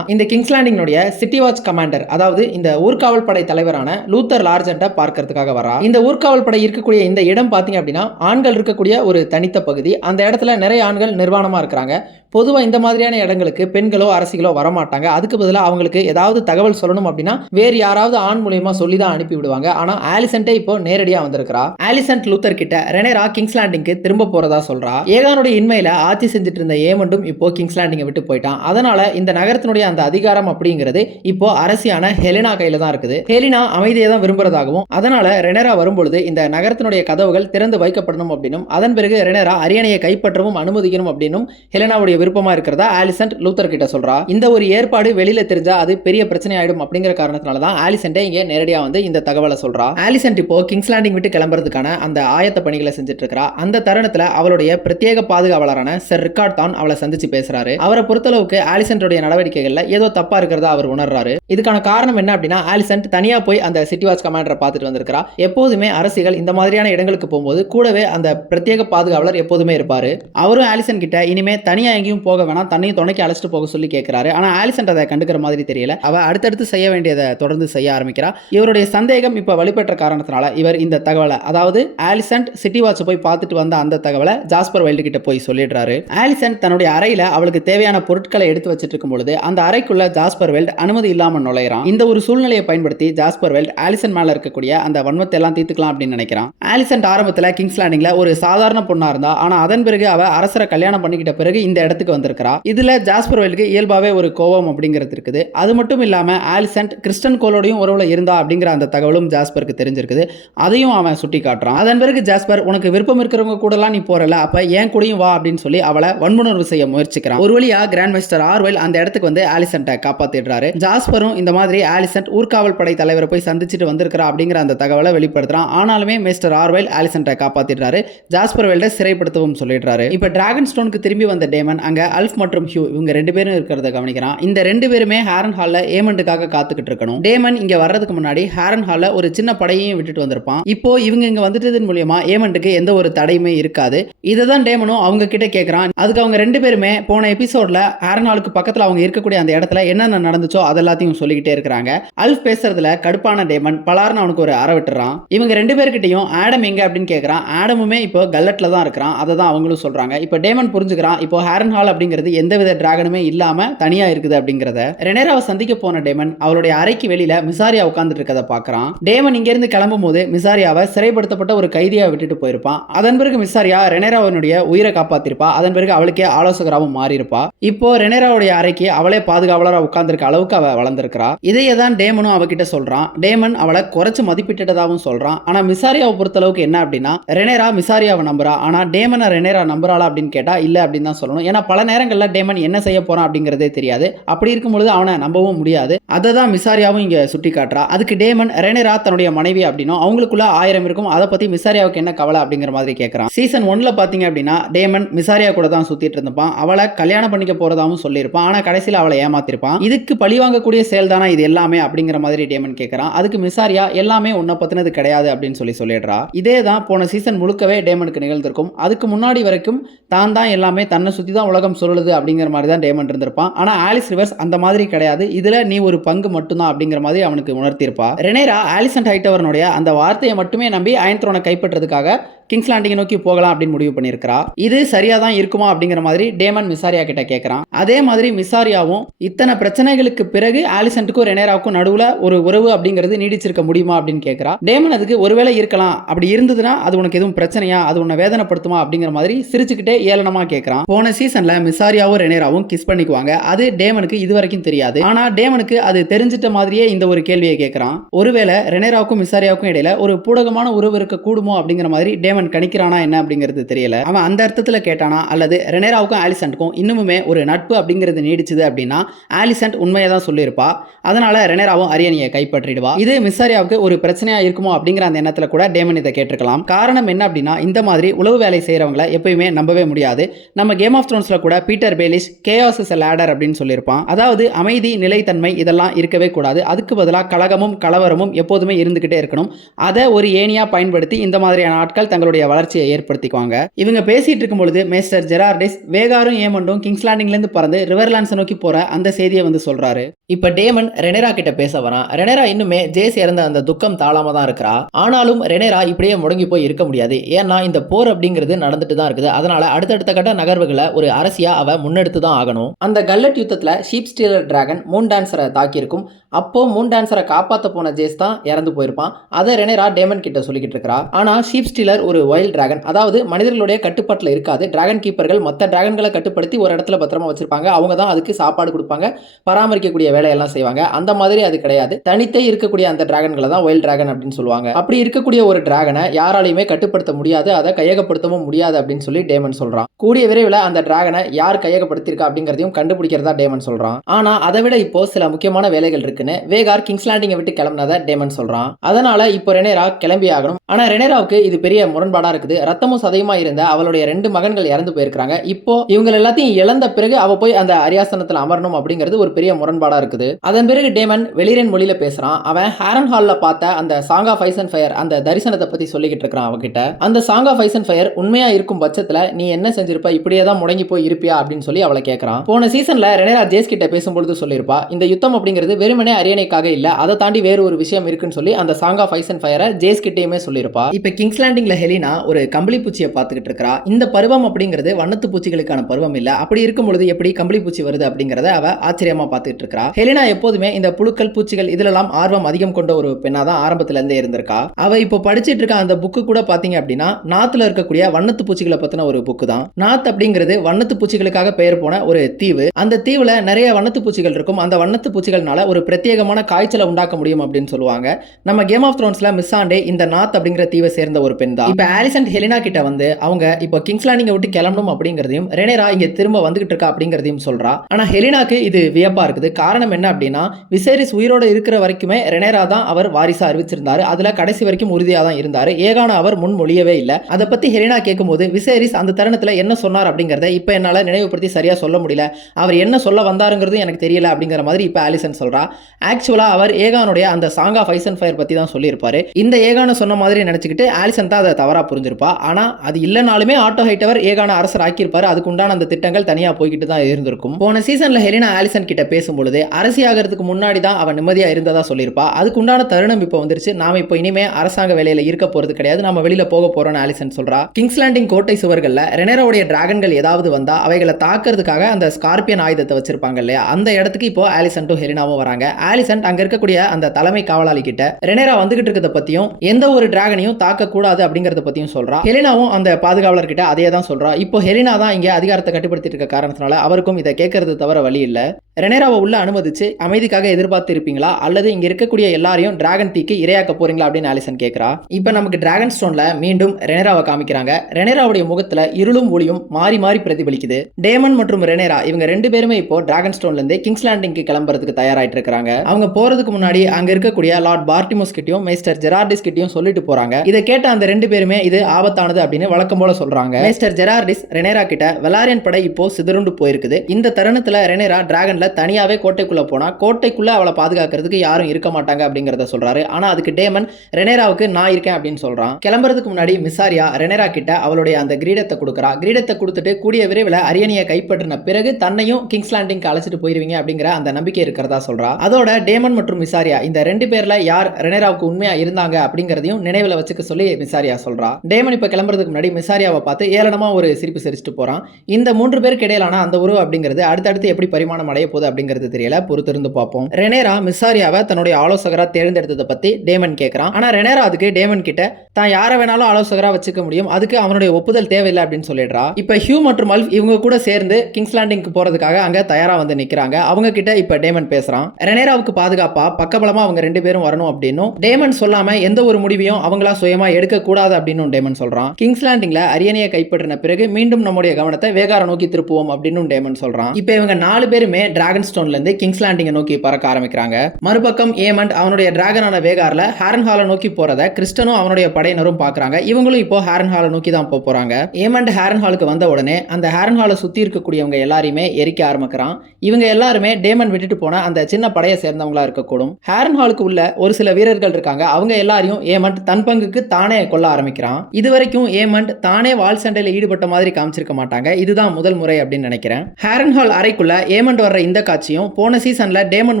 இந்த கிங்ஸ் லேண்டிங்னுடைய சிட்டி வாட்ச் கமாண்டர், அதாவது இந்த ஊர்காவல் படை தலைவரான லூத்தர் லார்ஜென்ட்டை பார்க்கிறதுக்காக வரா. இந்த ஊர்காவல் படை இருக்கக்கூடிய இந்த இடம் பாத்தீங்க அப்படின்னா ஆண்கள் இருக்கக்கூடிய ஒரு தனித்த பகுதி. அந்த இடத்துல நிறைய ஆண்கள் நிர்வாணமா இருக்கிறாங்க. பொதுவாக இந்த மாதிரியான இடங்களுக்கு பெண்களோ அரசிகளோ வரமாட்டாங்க. அதுக்கு பதிலாக அவங்களுக்கு ஏதாவது தகவல் சொல்லணும் அப்படின்னா வேறு யாராவது ஆண் மூலியமா சொல்லி தான் அனுப்பி விடுவாங்க. ஆனா ஆலிசன்ட்டே இப்போ நேரடியா வந்திருக்கிறா. ஆலிசன்ட் லூத்தர் கிட்ட ரெனேரா கிங்ஸ் லேண்டிங்க்கு திரும்ப போறதா சொல்றா. ஏகானுடைய இன்மையில ஆட்சி செஞ்சுட்டு இருந்த ஏமண்டும் இப்போ கிங்ஸ் லேண்டிங்கை விட்டு போயிட்டான். அதனால இந்த நகரத்தினுடைய அந்த அதிகாரம் அப்படிங்கிறது இப்போ அரசியான ஹெலினா கையில தான் இருக்குது. ஹெலினா அமைதியை தான் விரும்புறதாகவும் அதனால ரெனேரா வரும்பொழுது இந்த நகரத்தினுடைய கதவுகள் திறந்து வைக்கப்படணும் அப்படின்னும் அதன் பிறகு ரெனேரா அரியணையை கைப்பற்றவும் அனுமதிக்கணும் அப்படின்னும் ஹெலினாவுடைய விருப்பமா இருக்கிறதா ஆலிசன்ட் லூத்தர் கிட்ட சொல்றா. இந்த ஒரு ஏற்பாடு வெளியில தெரிஞ்சா அது பெரிய பிரச்சனை ஆயிடும் அப்படிங்கிற காரணத்தினால தான் ஆலிசன்ட் இங்க நேரடியா வந்து இந்த தகவலை சொல்றா. ஆலிசன்ட் இப்போ கிங்ஸ் லேண்டிங் விட்டு கிளம்புறதுக்கான அந்த ஆயத்த பணிகளை செஞ்சுட்டு இருக்கா. அந்த தருணத்துல அவளுடைய பிரத்யேக பாதுகாவலரான சர் ரிக்கார்ட் தான் அவளை சந்திச்சு பேசுறாரு. அவரை பொறுத்தளவுக்கு ஆலிசன்டோட நடவடிக்கைகள்ல ஏதோ தப்பா இருக்கிறதா அவர் உணர்றாரு. இதுக்கான காரணம் என்ன அப்படின்னா, ஆலிசன்ட் தனியா போய் அந்த சிட்டி வாட்ச் கமாண்டரை பார்த்துட்டு வந்திருக்கிறா. எப்போதுமே அரசிகள் இந்த மாதிரியான இடங்களுக்கு போகும்போது கூடவே அந்த பிரத்யேக பாதுகாவலர் எப்போதுமே இருப்பாரு. அவரும் ஆலிசன் கிட்ட இனிமே தனியா எங்கேயும் போக வேணாம், தன்னையும் துணைக்கு அழைச்சிட்டு போக சொல்லி கேட்கிறாரு. ஆனா ஆலிசன்ட் அதை கண்டுக்கிற மாதிரி தெரியல. அவ அடுத்தடுத்து செய்ய வேண்டியதை தொடர்ந்து செய்ய ஆரம்பிக்கிறா. இவருடைய சந்தேகம் இப்ப வலுப்பெற்ற காரணத்தினால இவர் இந்த தகவலை, அதாவது ஆலிசன்ட் சிட்டி வாட்ச் போய் பார்த்துட்டு வந்த அந்த தகவலை ஜாஸ்பர் வைல்டு கிட்ட போய் சொல்லிடுறாரு. ஆலிசன்ட் தன்னுடைய அறையில அவளுக்கு தேவையான பொருட்களை எடுத்து வச்சிட்டு இருக்கும் பொழுது அந்த அறைக்குள்ள ஜாஸ்பர் வைல்டு அனுமதி இல்லாம நுழையறான். இந்த ஒரு சூழ்நிலையை பயன்படுத்தி ஜாஸ்பர் வைல்டு ஆலிசன் மேல இருக்கக்கூடிய அந்த வன்மத்தை எல்லாம் தீர்த்துக்கலாம் அப்படின்னு நினைக்கிறான். ஆலிசன்ட் ஆரம்பத்துல கிங்ஸ் லேண்டிங்ல ஒரு சாதாரண பொண்ணா இருந்தா, ஆனா அதன் பிறகு அவ அரசரை கல்யாணம் பண்ணிக்கிட்ட பிறகு இந்த இடத்துக்கு வந்திருக்கிறா. இதுல ஜாஸ்பர் வைல்டுக்கு இயல்பாவே ஒரு கோபம் அப்படிங்கிறது இருக்குது. அது மட்டும் இல்லாம ஆலிசன்ட் கிறிஸ்டன் கோலோடையும் உறவுல இருந்தா அப்படிங்கிற அந்த தகவலும் ஜாஸ்பருக்கு தெரிஞ்சிருக்குது. அதையும் அவன் சுட்டி காட்டுறான். அதன் பிறகு ஜாஸ்பர், உனக்கு விருப்பம் இருக்கிறவங்க கூடலாம் நீ போறல, அப்ப ஏன் கூடயும் வா அப்படின்னு சொல்லி அவளை வன்புணர்வு செய்ய முயற்சிக்கிறான். ஒரு வழியா கிராண்ட் மாஸ்டர் ஆர்வெல் அந்த இடத்துக்கு வந்து ஆலிசன்ட்டை காப்பாத்திடுறாரு. ஜாஸ்பரும் இந்த மாதிரி ஆலிசன்ட் ஊர்காவல் படை தலைவரை போய் சந்திச்சுட்டு வந்திருக்கிறா அப்படிங்கிற அந்த தகவலை வெளிப்படுத்துறான். ஆனாலுமே மிஸ்டர் ஆர்வெல் ஆலிசன்ட்டை காப்பாத்திடுறாரு. ஜாஸ்பர் வைல்டை சிறைப்படுத்தவும் சொல்லிடுறாரு. இப்ப டிராகன் ஸ்டோனுக்கு திரும்பி வந்த டேமன் அங்க அல்ஃப் மற்றும் ஹியூ இவங்க ரெண்டு பேரும் இருக்கிறத கவனிக்கிறான். இந்த ரெண்டு பேருமே ஹாரன் ஹால்ல ஏமண்டுக்காக காத்துக்கிட்டு இருக்கணும். டேமன் இங்க வர்றதுக்கு முன்னாடி ஹாரன் ஹால்ல ஒரு சின்ன படையையும் விட்டுட்டு வந்திருப்பான். இப்போ இவங்க இங்க வந்துட்டதன் மூலமா ஏமண்டுக்கு எந்த ஒரு தடையுமே இருக்காது. இததான் டேமனும் அவங்க கிட்ட கேட்கறான். அதுக்கு அவங்க ரெண்டு பேருமே போன எபிசோட்ல ஹாரன் ஹாலுக்கு பக்கத்துல அவங்க இருக்கக்கூடிய அந்த இடத்துல என்னென்ன நடந்துச்சோ அதெல்லாத்தையும் சொல்லிக்கிட்டே இருக்காங்க. அல்ஃப் பேசுறதுல கடுப்பான டேமன் பலார்னு அவனுக்கு ஒரு அற விட்டுறான். இவங்க ரெண்டு பேர்கிட்டையும் ஆடம் எங்க அப்படின்னு கேட்கறான். ஆடமுமே இப்போ கல்லட்ல தான் இருக்கிறான். அதை தான் அவங்களும் சொல்றாங்க. இப்போ டேமன் புரிஞ்சுக்கிறான். இப்போ ஹாரன் ஹால் அப்படிங்கிறது எந்தவித டிராகனுமே இல்லாம தனியா இருக்குது அப்படிங்கறத ரெனேராவை சந்திக்க போன டேமன் அவளுடைய அறைக்கு வெளியில மிசாரியா உட்கார்ந்துட்டு இருக்கதை பார்க்கறான். டேமன் இங்க இருந்து கிளம்பும் போது மிசாரியாவை சிறைப்படுத்தப்பட்ட ஒரு கைதியா விட்டுட்டு போயிருப்பான். அதன் பிறகு மிசாரியா ரெனேராவினுடைய உயிரை காப்பாத்திருப்பா. அதன் பிறகு அவளுக்கே ஆலோசகராகவும் மாறி இருப்பா. இப்போ ரெனேராவுடைய அறைக்கு அவளே பாதுகாவலரா உட்கார்ந்துருக்க அளவுக்கு அவ வளர்ந்திருக்கிறா. இதையே தான் டேமனும் அவகிட்ட சொல்றான். டேமன் அவளை குறைச்சு மதிப்பிட்டதாகவும் சொல்றான். ஆனா மிசாரியாவை பொறுத்த அளவுக்கு என்ன அப்படின்னா, ரெனேரா மிசாரியாவை நம்புறா. ஆனா டேமனை ரெனேரா நம்புறாளா அப்படின்னு கேட்டா இல்ல அப்படின்னு தான் சொல்லணும். ஏன்னா பல நேரங்கள்ல டேமன் என்ன செய்ய போறான் அப்படிங்கறதே தெரியாது. அப்படி இருக்கும்பொழுது அவனை நம்பவும் முடியாது. அதை தான் மிசாரியாவும் இங்க சுட்டி காட்டுறா. அதுக்கு டேமன் ரெனேரா தன்னுடைய மனைவி அப்படின்னும் அவங்களுக்குள்ள 1000 இருக்கும், அதை பத்தி மிசாரியாவுக்கு என்ன கவலை அப்படிங்கிற மாதிரி கேட்கறான். சீசன் 1ல பாத்தீங்க அப்படின்னா டேமன் மிசாரியா கூட தான் சுத்திட்டு இருப்பான். அவளை கல்யாணம் பண்ணிக்க போறதாவும் சொல்லியிருப்பான். ஆனா கடைசியில் அவளை ஏமாத்திருப்பான். இதுக்கு பழி வாங்கக்கூடிய செயல் தானா இது எல்லாமே அப்படிங்கிற மாதிரி டேமன் கேட்கறான். அதுக்கு மிசாரியா எல்லாமே உன்னை பத்தினது கிடையாது அப்படின்னு சொல்லிடுறா. இதே தான் போன சீசன் முழுக்கவே டேமனுக்கு நிகழ்ந்திருக்கும். அதுக்கு முன்னாடி வரைக்கும் தான் தான் எல்லாமே தன்னை சுத்தி தான் உலகம் சொல்லுது அப்படிங்கிற மாதிரி தான் டேமன் இருந்திருப்பான். ஆனா ஆலிஸ் ரிவர்ஸ் அந்த மாதிரி கிடையாது. இதுல நீ ஒரு பங்கு மட்டும்தான் அப்படிங்கிற மாதிரி அவனுக்கு உணர்த்தியிருப்பா. ரெனேரா ஆலிசன் ஹைட்டவரனுடைய அந்த வார்த்தையை மட்டுமே நம்பி அயன் த்ரோனை கைப்பற்றதுக்காக கிங்ஸ் லேண்டிங்கை நோக்கி போகலாம் அப்படின்னு முடிவு பண்ணியிருக்கிறா. இது சரியா தான் இருக்குமா அப்படிங்கிற மாதிரி டேமன் மிசாரியா கிட்ட கேட்கறான். அதே மாதிரி மிசாரியாவும் இத்தனை பிரச்சனைகளுக்கு பிறகு ஆலிசன்ட்டுக்கும் ரெனேராவுக்கும் நடுவுல ஒரு உறவு அப்படிங்கிறது நீடிச்சிருக்க முடியுமா அப்படின்னு கேட்கறா. டேமன் அதுக்கு ஒருவேளை இருக்கலாம், அப்படி இருந்ததுன்னா அது உனக்கு எதுவும் பிரச்சனையா, அது உன்னை வேதனைப்படுத்துமா அப்படிங்கிற மாதிரி சிரிச்சுக்கிட்டே ஏளனமா கேட்கறான். போன சீசன்ல மிசாரியாவும் ரெனேராவும் கிஸ் பண்ணிக்குவாங்க. அது டேமனுக்கு இதுவரைக்கும் தெரியாது. ஆனா டேமனுக்கு அது தெரிஞ்சிட்ட மாதிரியே இந்த ஒரு கேள்வியை கேட்கறான். ஒருவேளை ரெனேராவுக்கும் மிசாரியாவுக்கும் இடையில ஒரு பூடகமான உறவு இருக்க கூடுமோ அப்படிங்கிற மாதிரி டேமன் கணிக்கிறானா என்ன அப்படிங்கிறது தெரியல. அவன் அந்த அர்த்தத்துல கேட்டானா அல்லது ரெனேராவுக்கும் ஆலிசன்ட்க்கும் இன்னுமே ஒரு நட்பு அப்படிங்கிறது நீடிச்சது அப்படின்னா ஆலிசன்ட் உண்மையை தான் சொல்லியிருப்பா. அதனால ரெனேராவும் அரியணையை கைப்பற்றிடுவா. இது மிசாரியாவுக்கு ஒரு பிரச்சனையா இருக்குமோ அப்படிங்கிற அந்த எண்ணத்துல கூட டேமன் இதை கேட்டிருக்கலாம். காரணம் என்ன அப்படின்னா இந்த மாதிரி உளவு வேலை செய்யறவங்களை எப்பயுமே நம்பவே முடியாது. நம்ம கேம் ஆஃப் த்ரோன்ஸ்ல கூட Peter Baelish chaos is a ladder அப்படின்னு சொல்லியிருப்பான். அதாவது அமைதி, நிலைத்தன்மை இதெல்லாம் இருக்கவே கூடாது. அதுக்கு பதிலாக கலகமும் கலவரமும் எப்போதுமே இருந்துகிட்டே இருக்கணும். அதை ஒரு ஏணியா பயன்படுத்தி இந்த மாதிரியான ஆட்கள் தங்களுடைய வளர்ச்சியை ஏற்படுத்திக்குவாங்க. இவங்க பேசிட்டு இருக்கும் பொழுது மேஸ்டர் ஜெரார்டிஸ் வேகாரும் ஏமண்டும் கிங்ஸ் லேண்டிங்ல இருந்து பறந்து ரிவர்லாண்ட்ஸ் நோக்கி போற அந்த செய்தியை வந்து சொல்றாரு. இப்ப டேமன் ரெனேரா கிட்ட பேச வரான். ரெனேரா இன்னுமே ஜேஸ் இறந்த அந்த துக்கம் தாளாம தான் இருக்கிறா. ஆனாலும் ரெனேரா இப்படியே முடங்கி போய் இருக்க முடியாது. ஏன்னா இந்த போர் அப்படிங்கிறது நடந்துட்டு தான் இருக்குது. அதனால அடுத்தடுத்த கட்ட நகர்வுகளை ஒரு அரசியா அவ முன்னெடுத்து தான் ஆகணும். அந்த கல்லட் யுத்தத்துல ஷீப் ஸ்டீலர் டிராகன் மூன் டான்சரை தாக்கி இருக்கும். அப்போ மூன் டான்சரை காப்பாற்ற போன ஜேஸ் தான் இறந்து போயிருப்பான். அதை ரெனேரா டேமன் கிட்ட சொல்லிக்கிட்டு இருக்கிறா. ஆனா ஷீப் ஸ்டீலர் ஒரு வைல்ட் டிராகன், அதாவது மனிதர்களுடைய கட்டுப்பாட்டில் இருக்காது. டிராகன் கீப்பர்கள் மற்ற டிராகன்களை கட்டுப்படுத்தி ஒரு இடத்துல பத்திரமா வச்சிருப்பாங்க. அவங்க தான் அதுக்கு சாப்பாடு கொடுப்பாங்க, பராமரிக்கக்கூடிய வேலையெல்லாம் செய்வாங்க. அந்த மாதிரி அது கிடையாது. தனித்தே இருக்கக்கூடிய அந்த டிராகன்களை தான் வைல்ட் டிராகன் அப்படின்னு சொல்லுவாங்க. அப்படி இருக்கக்கூடிய ஒரு டிராகனை யாராலையுமே கட்டுப்படுத்த முடியாது, அதை கையகப்படுத்தவும் முடியாது அப்படின்னு சொல்லி டேமன் சொல்றான். கூடிய விரைவில் அந்த டிராகனை யார் கையகப்படுத்திருக்கா அப்படிங்கிறதையும் கண்டுபிடிக்கிறதா டேமன் சொல்றான். ஆனா அதை விட இப்போ சில முக்கியமான வேலைகள் இருக்குன்னு வேகார் கிங்ஸ் லேண்டிங்கை விட்டு கிளம்பினதை டேமன் சொல்றான். அதனால இப்போ ரெனேரா கிளம்பி ஆகணும். ஆனா ரெனேராவுக்கு இது பெரிய முரண்பாடா இருக்குது. ரத்தமும் சதையுமா இருந்த அவளுடைய 2 மகன்கள் இறந்து போயிருக்காங்க. இப்போ இவங்க எல்லாத்தையும் இழந்த பிறகு அவ போய் அந்த அரியாசனத்தில் அமரணும் அப்படிங்கிறது ஒரு பெரிய முரண்பாடா இருக்குது. அதன் பிறகு டேமன் வெளிரன் மொழியில பேசுறான். அவன் ஹாரன் ஹால்ல பார்த்த அந்த song of ice and fire அந்த தரிசனத்தை பத்தி சொல்லிக்கிட்டு இருக்கான் அவகிட்ட. அந்த song of ice and fire உண்மையா இருக்கும் பட்சத்துல நீ என்ன செஞ்சிருப்ப, இப்படியே தான் முடங்கி போய் இருப்பியா அப்படின்னு சொல்லி அவளை கேட்கறான். போன சீசன்ல ரெனேரா ஜேஸ் கிட்ட பேசும்பொழுது சொல்லியிருப்பா, இந்த யுத்தம் அப்படிங்கிறது வெறுமனே அரியணைக்காக இல்ல, அதை தாண்டி வேறு ஒரு விஷயம் இருக்குன்னு சொல்லி அந்த சாங் ஆஃப் ஐஸ் அண்ட் ஃபயரை ஜேஸ் கிட்டேயுமே சொல்லியிருப்பா. இப்ப கிங்ஸ் லேண்டிங்ல ஹெலினா ஒரு கம்பளி பூச்சியை பார்த்துக்கிட்டு இருக்கா. இந்த பருவம் அப்படிங்கிறது வண்ணத்து பூச்சிகளுக்கான பருவம் இல்ல. அப்படி இருக்கும் பொழுது எப்படி கம்பளி பூச்சி வருது அப்படிங்கறத அவ ஆச்சரியமா பார்த்துட்டு இருக்கா. ஹெலினா எப்போதுமே இந்த புழுக்கள், பூச்சிகள் இதுலலாம் ஆர்வம் அதிகம் கொண்ட ஒரு பெண்ணா தான் ஆரம்பத்துல இருந்தே இருந்திருக்கா. அவ இப்போ படிச்சிட்டு இருக்க அந்த புக்கு கூட பாத்தீங்க அப்படின்னா நாத்துல இருக்கக்கூடிய வண்ணத்து பூச்சிகளை பத்தின ஒரு புக்கு தான். நாத் அப்படிங்கிறது வண்ணத்து பூச்சிகளுக்காக பெயர் போன ஒரு தீவு. அந்த தீவுல நிறைய வண்ணத்து பூச்சிகள் இருக்கும். அந்த வண்ணத்து பூச்சிகள்னால ஒரு பிரத்யேகமான காய்ச்சலை உண்டாக்க முடியும் அப்படின்னு சொல்லுவாங்க. நம்ம கேம் ஆஃப் த்ரோன்ஸ்ல மிஸ்ஸாண்டே இந்த நாத் அப்படிங்கிற தீவை சேர்ந்த ஒரு பெண் தான். இப்ப ஆலிசன் ஹெலினா கிட்ட வந்து அவங்க இப்போ கிங்ஸ் லேண்டிங்கை விட்டு கிளம்பணும் அப்படிங்கிறதையும் ரெனேரா இங்க திரும்ப வந்துகிட்டு இருக்கா அப்படிங்கிறதையும் சொல்றா. ஆனா ஹெலினாக்கு இது வியப்பா இருக்குது. காரணம் என்ன அப்படின்னா விசேரிஸ் உயிரோட இருக்கிற வரைக்குமே ரெனேரா தான் அவர் வாரிசா அறிவிச்சிருந்தாரு. அதுல கடைசி வரைக்கும் உறுதியா தான் இருந்தாரு. ஏகான அவர் முன்மொழியவே இல்லை. அதை பத்தி ஹெலினா கேட்கும்போது விசேரிஸ் அந்த தருணத்துல என்ன சொன்னார் அப்படிங்கறத இப்ப என்னால நினைவுபடுத்தி சரியா சொல்ல முடியல. அவர் என்ன சொல்ல வந்தாருங்கிறது எனக்கு தெரியல அப்படிங்கிற மாதிரி இப்ப ஆலிசன் சொல்றா. ஆக்சுவலா அவர் ஏகானுடைய அந்த song of ice and fire பத்தி தான் சொல்லியிருப்பாரு. இந்த ஏகான சொன்ன மாதிரி நினைச்சுக்கிட்டு ஆலிசன் தான் அதை தவறா தவறா புரிஞ்சிருப்பா. ஆனா அது இல்லனாலுமே ஆட்டோ ஹைட்டவர் ஏகான அரசர் ஆக்கியிருப்பாரு. அதுக்கு உண்டான அந்த திட்டங்கள் தனியா போய்கிட்டு தான் இருந்திருக்கும். போன சீசன்ல ஹெலினா ஆலிசன் கிட்ட பேசும்பொழுது அரசி ஆகிறதுக்கு முன்னாடி தான் அவன் நிம்மதியா இருந்ததா சொல்லியிருப்பா. அதுக்கு உண்டான தருணம் இப்போ வந்துருச்சு. நாம இப்போ இனிமே அரசாங்க வேலையில இருக்க போறது கிடையாது, நம்ம வெளியில போக போறோம்னு ஆலிசன் சொல்றா. கிங்ஸ் லேண்டிங் கோட்டை சுவர்கள்ல ரெனேராவுடைய டிராகன்கள் ஏதாவது வந்தா அவைகளை தாக்குறதுக்காக அந்த ஸ்கார்பியன் ஆயுதத்தை வச்சிருப்பாங்க இல்லையா, அந்த இடத்துக்கு இப்போ ஆலிசன் டு ஹெலினாவும் வராங்க. ஆலிசன் அங்க இருக்கக்கூடிய அந்த தலைமை காவலாளி கிட்ட ரெனேரா வந்துகிட்டு இருக்கிறத பத்தியும் எந்த ஒரு டிராகனையும் தாக்க கூடாது அப்படிங்கறத பத்தியும் சொல்றா. ஹெலினாவும் அந்த பாதுகாவலர் கிட்ட அதே தான் சொல்றா. இப்போ ஹெலினா தான் இங்க அதிகாரத்தை கட்டுப்படுத்திட்டு இருக்க காரணத்தினால அவருக்கும் இதை கேட்கறது தவிர வழி இல்ல. ரெனேராவை உள்ள அனுமதிச்சு அமைதிக்காக எதிர்பார்த்து இருப்பீங்களா, அல்லது இங்க இருக்கக்கூடிய எல்லாரையும் டிராகன் தீக்கு இரையாக்க போறீங்களா அப்படின்னு ஆலிசன் கேட்கிறா. இப்போ நமக்கு டிராகன் ஸ்டோன்ல மீண்டும் ரெனேராவை காமிக்கிறாங்க. ரெனேராவுடைய முகத்துல இருளும் ஒளியும் மாறி மாறி பிரதிபலிக்குது. டேமன் மற்றும் ரெனேரா இவங்க ரெண்டு பேருமே இப்போ டிராகன் ஸ்டோன்ல இருந்து கிங்ஸ் லேண்டிங்க்கு கிளம்புறதுக்கு தயாராயிட்டு இருக்காங்க. அவங்க போறதுக்கு முன்னாடி அங்க இருக்கக்கூடிய லார்ட் பார்டிமோஸ் கிட்டயும் மிஸ்டர் ஜெரார்டிஸ் கிட்டயும் சொல்லிட்டு போறாங்க. இதை கேட்ட அந்த ரெண்டு பேருமே இது ஆபத்தானது அப்படின்னு வழக்கம் போல சொல்றாங்க. மிஸ்டர் ஜெரார்டிஸ் ரெனேரா கிட்ட வெலாரியன் படை இப்போ சிதறுண்டு போயிருக்குது. இந்த தருணத்துல ரெனேரா டிராகன்ல தனியாவே கோட்டைக்குள்ள போனா கோட்டைக்குள்ள அவளை பாதுகாக்கிறதுக்கு யாரும் இருக்க மாட்டாங்க அப்படிங்கறத சொல்றாரு. ஆனா அதுக்கு டேமன் ரெனேராவுக்கு நான் இருக்கேன் அப்படின்னு சொல்றான். கிளம்புறதுக்கு முன்னாடி மிசாரியா ரெனேரா கிட்ட அவளுடைய அந்த கிரீடத்தை கொடுக்கறா. கிரீடத்தை கொடுத்துட்டு கூடிய விரைவில் அரியணையை கைப்பற்றின பிறகு தன்னையும் கிங்ஸ் லேண்டிங்க்கு அழைச்சிட்டு போயிருவீங்க அப்படிங்கிற அந்த நம்பிக்கை இருக்கிறதா சொல்றா. அதோட டேமன் மற்றும் மிசாரியா இந்த ரெண்டு பேர்ல யார் ரெனேராவுக்கு உண்மையா இருந்தாங்க அப்படிங்கறதையும் நினைவுல வச்சுக்க சொல்லி மிசாரியா சொல்றா. டேமன் இப்ப கிளம்புறதுக்கு முன்னாடி மிசாரியாவை பார்த்து ஏளனமா ஒரு சிரிப்பு சிரிச்சுட்டு போறான். இந்த மூன்று பேருக்கு இடையிலான அந்த உறவு அப்படிங்கிறது அடுத்தடுத்து எப்படி பரிமாணம் அடைய போகுது அப்படிங்கிறது தெரியல, பொறுத்திருந்து பார்ப்போம். ரெனேரா மிசாரியாவை தன்னுடைய ஆலோசகரா தேர்ந்தெடுத்ததை பத்தி டேமன் கேட்கறான். ஆனா ரெனேரா அதுக்கு டேமன் கிட்ட தான் யாரை வேணாலும் ஆலோசகரா வச்சுக்க முடியும், அதுக்கு அவனுடைய ஒப்புதல் தேவையில்லை அப்படின்னு சொல்லிடுறா. இப்ப ஹியூ மற்றும் அல்ஃப் இவங்க கூட சேர்ந்து கிங்ஸ் லேண்டிங்க்கு போறதுக்காக அங்க தயாரா வந்து நிக்கிறாங்க. அவங்க கிட்ட இப்ப டேமன் பேசுறான். ரெனேராவுக்கு பாதுகாப்பா பக்கபலமா அவங்க ரெண்டு பேரும் வரணும் அப்படின்னும் டேமன் சொல்லாம எந்த ஒரு முடிவையும் அவங்களா சுயமா எடுக்க கூடாது அப்படின்னு டேமன் சொல்றான். கிங்ஸ் லேண்டிங்ல அரியணையை கைப்பற்றின பிறகு மீண்டும் நம்முடைய கவனத்தை வேகார நோக்கி திருப்புவோம் அப்படின்னு டேமன் சொல்றான். இப்ப இவங்க நாலு பேருமே டிராகன் ஸ்டோன்ல இருந்து கிங்ஸ் லேண்டிங்கை நோக்கி பறக்க ஆரம்பிக்கிறாங்க. மறுபக்கம் ஏமண்ட் அவனுடைய டிராகனான வேகார்ல ஹாரன் ஹாலை நோக்கி போறத கிறிஸ்டனும் அவனுடைய படையினரும் பாக்குறாங்க. இவங்களும் இப்போ ஹாரன் ஹாலை நோக்கி தான் போறாங்க. ஏமண்ட் ஹாரன் ஹாலுக்கு வந்த உடனே அந்த ஹாரன் ஹாலை சுத்தி இருக்கக்கூடியவங்க எல்லாரையுமே எரிக்க ஆரம்பிக்கிறான். இவங்க எல்லாருமே டேமன் விட்டுட்டு போன அந்த சின்ன படையை சேர்ந்தவங்களா இருக்கக்கூடும். ஹாரன் ஹாலுக்கு உள்ள ஒரு சில வீரர்கள் இருக்காங்க. அவங்க எல்லாரையும் ஏமண்ட் தன் பங்குக்கு தானே கொல்ல ஆரம்பிக்கிறான். இதுவரைக்கும் ஏமண்ட் தானே வால் சண்டையில ஈடுபட்ட மாதிரி காமிச்சிருக்க மாட்டாங்க. இதுதான் முதல் முறை அப்படின்னு நினைக்கிறேன். ஹாரன் ஹால் அறைக்குள்ள ஏமண்ட் வர்ற இந்த காட்சியும் போன சீசன்ல டேமன்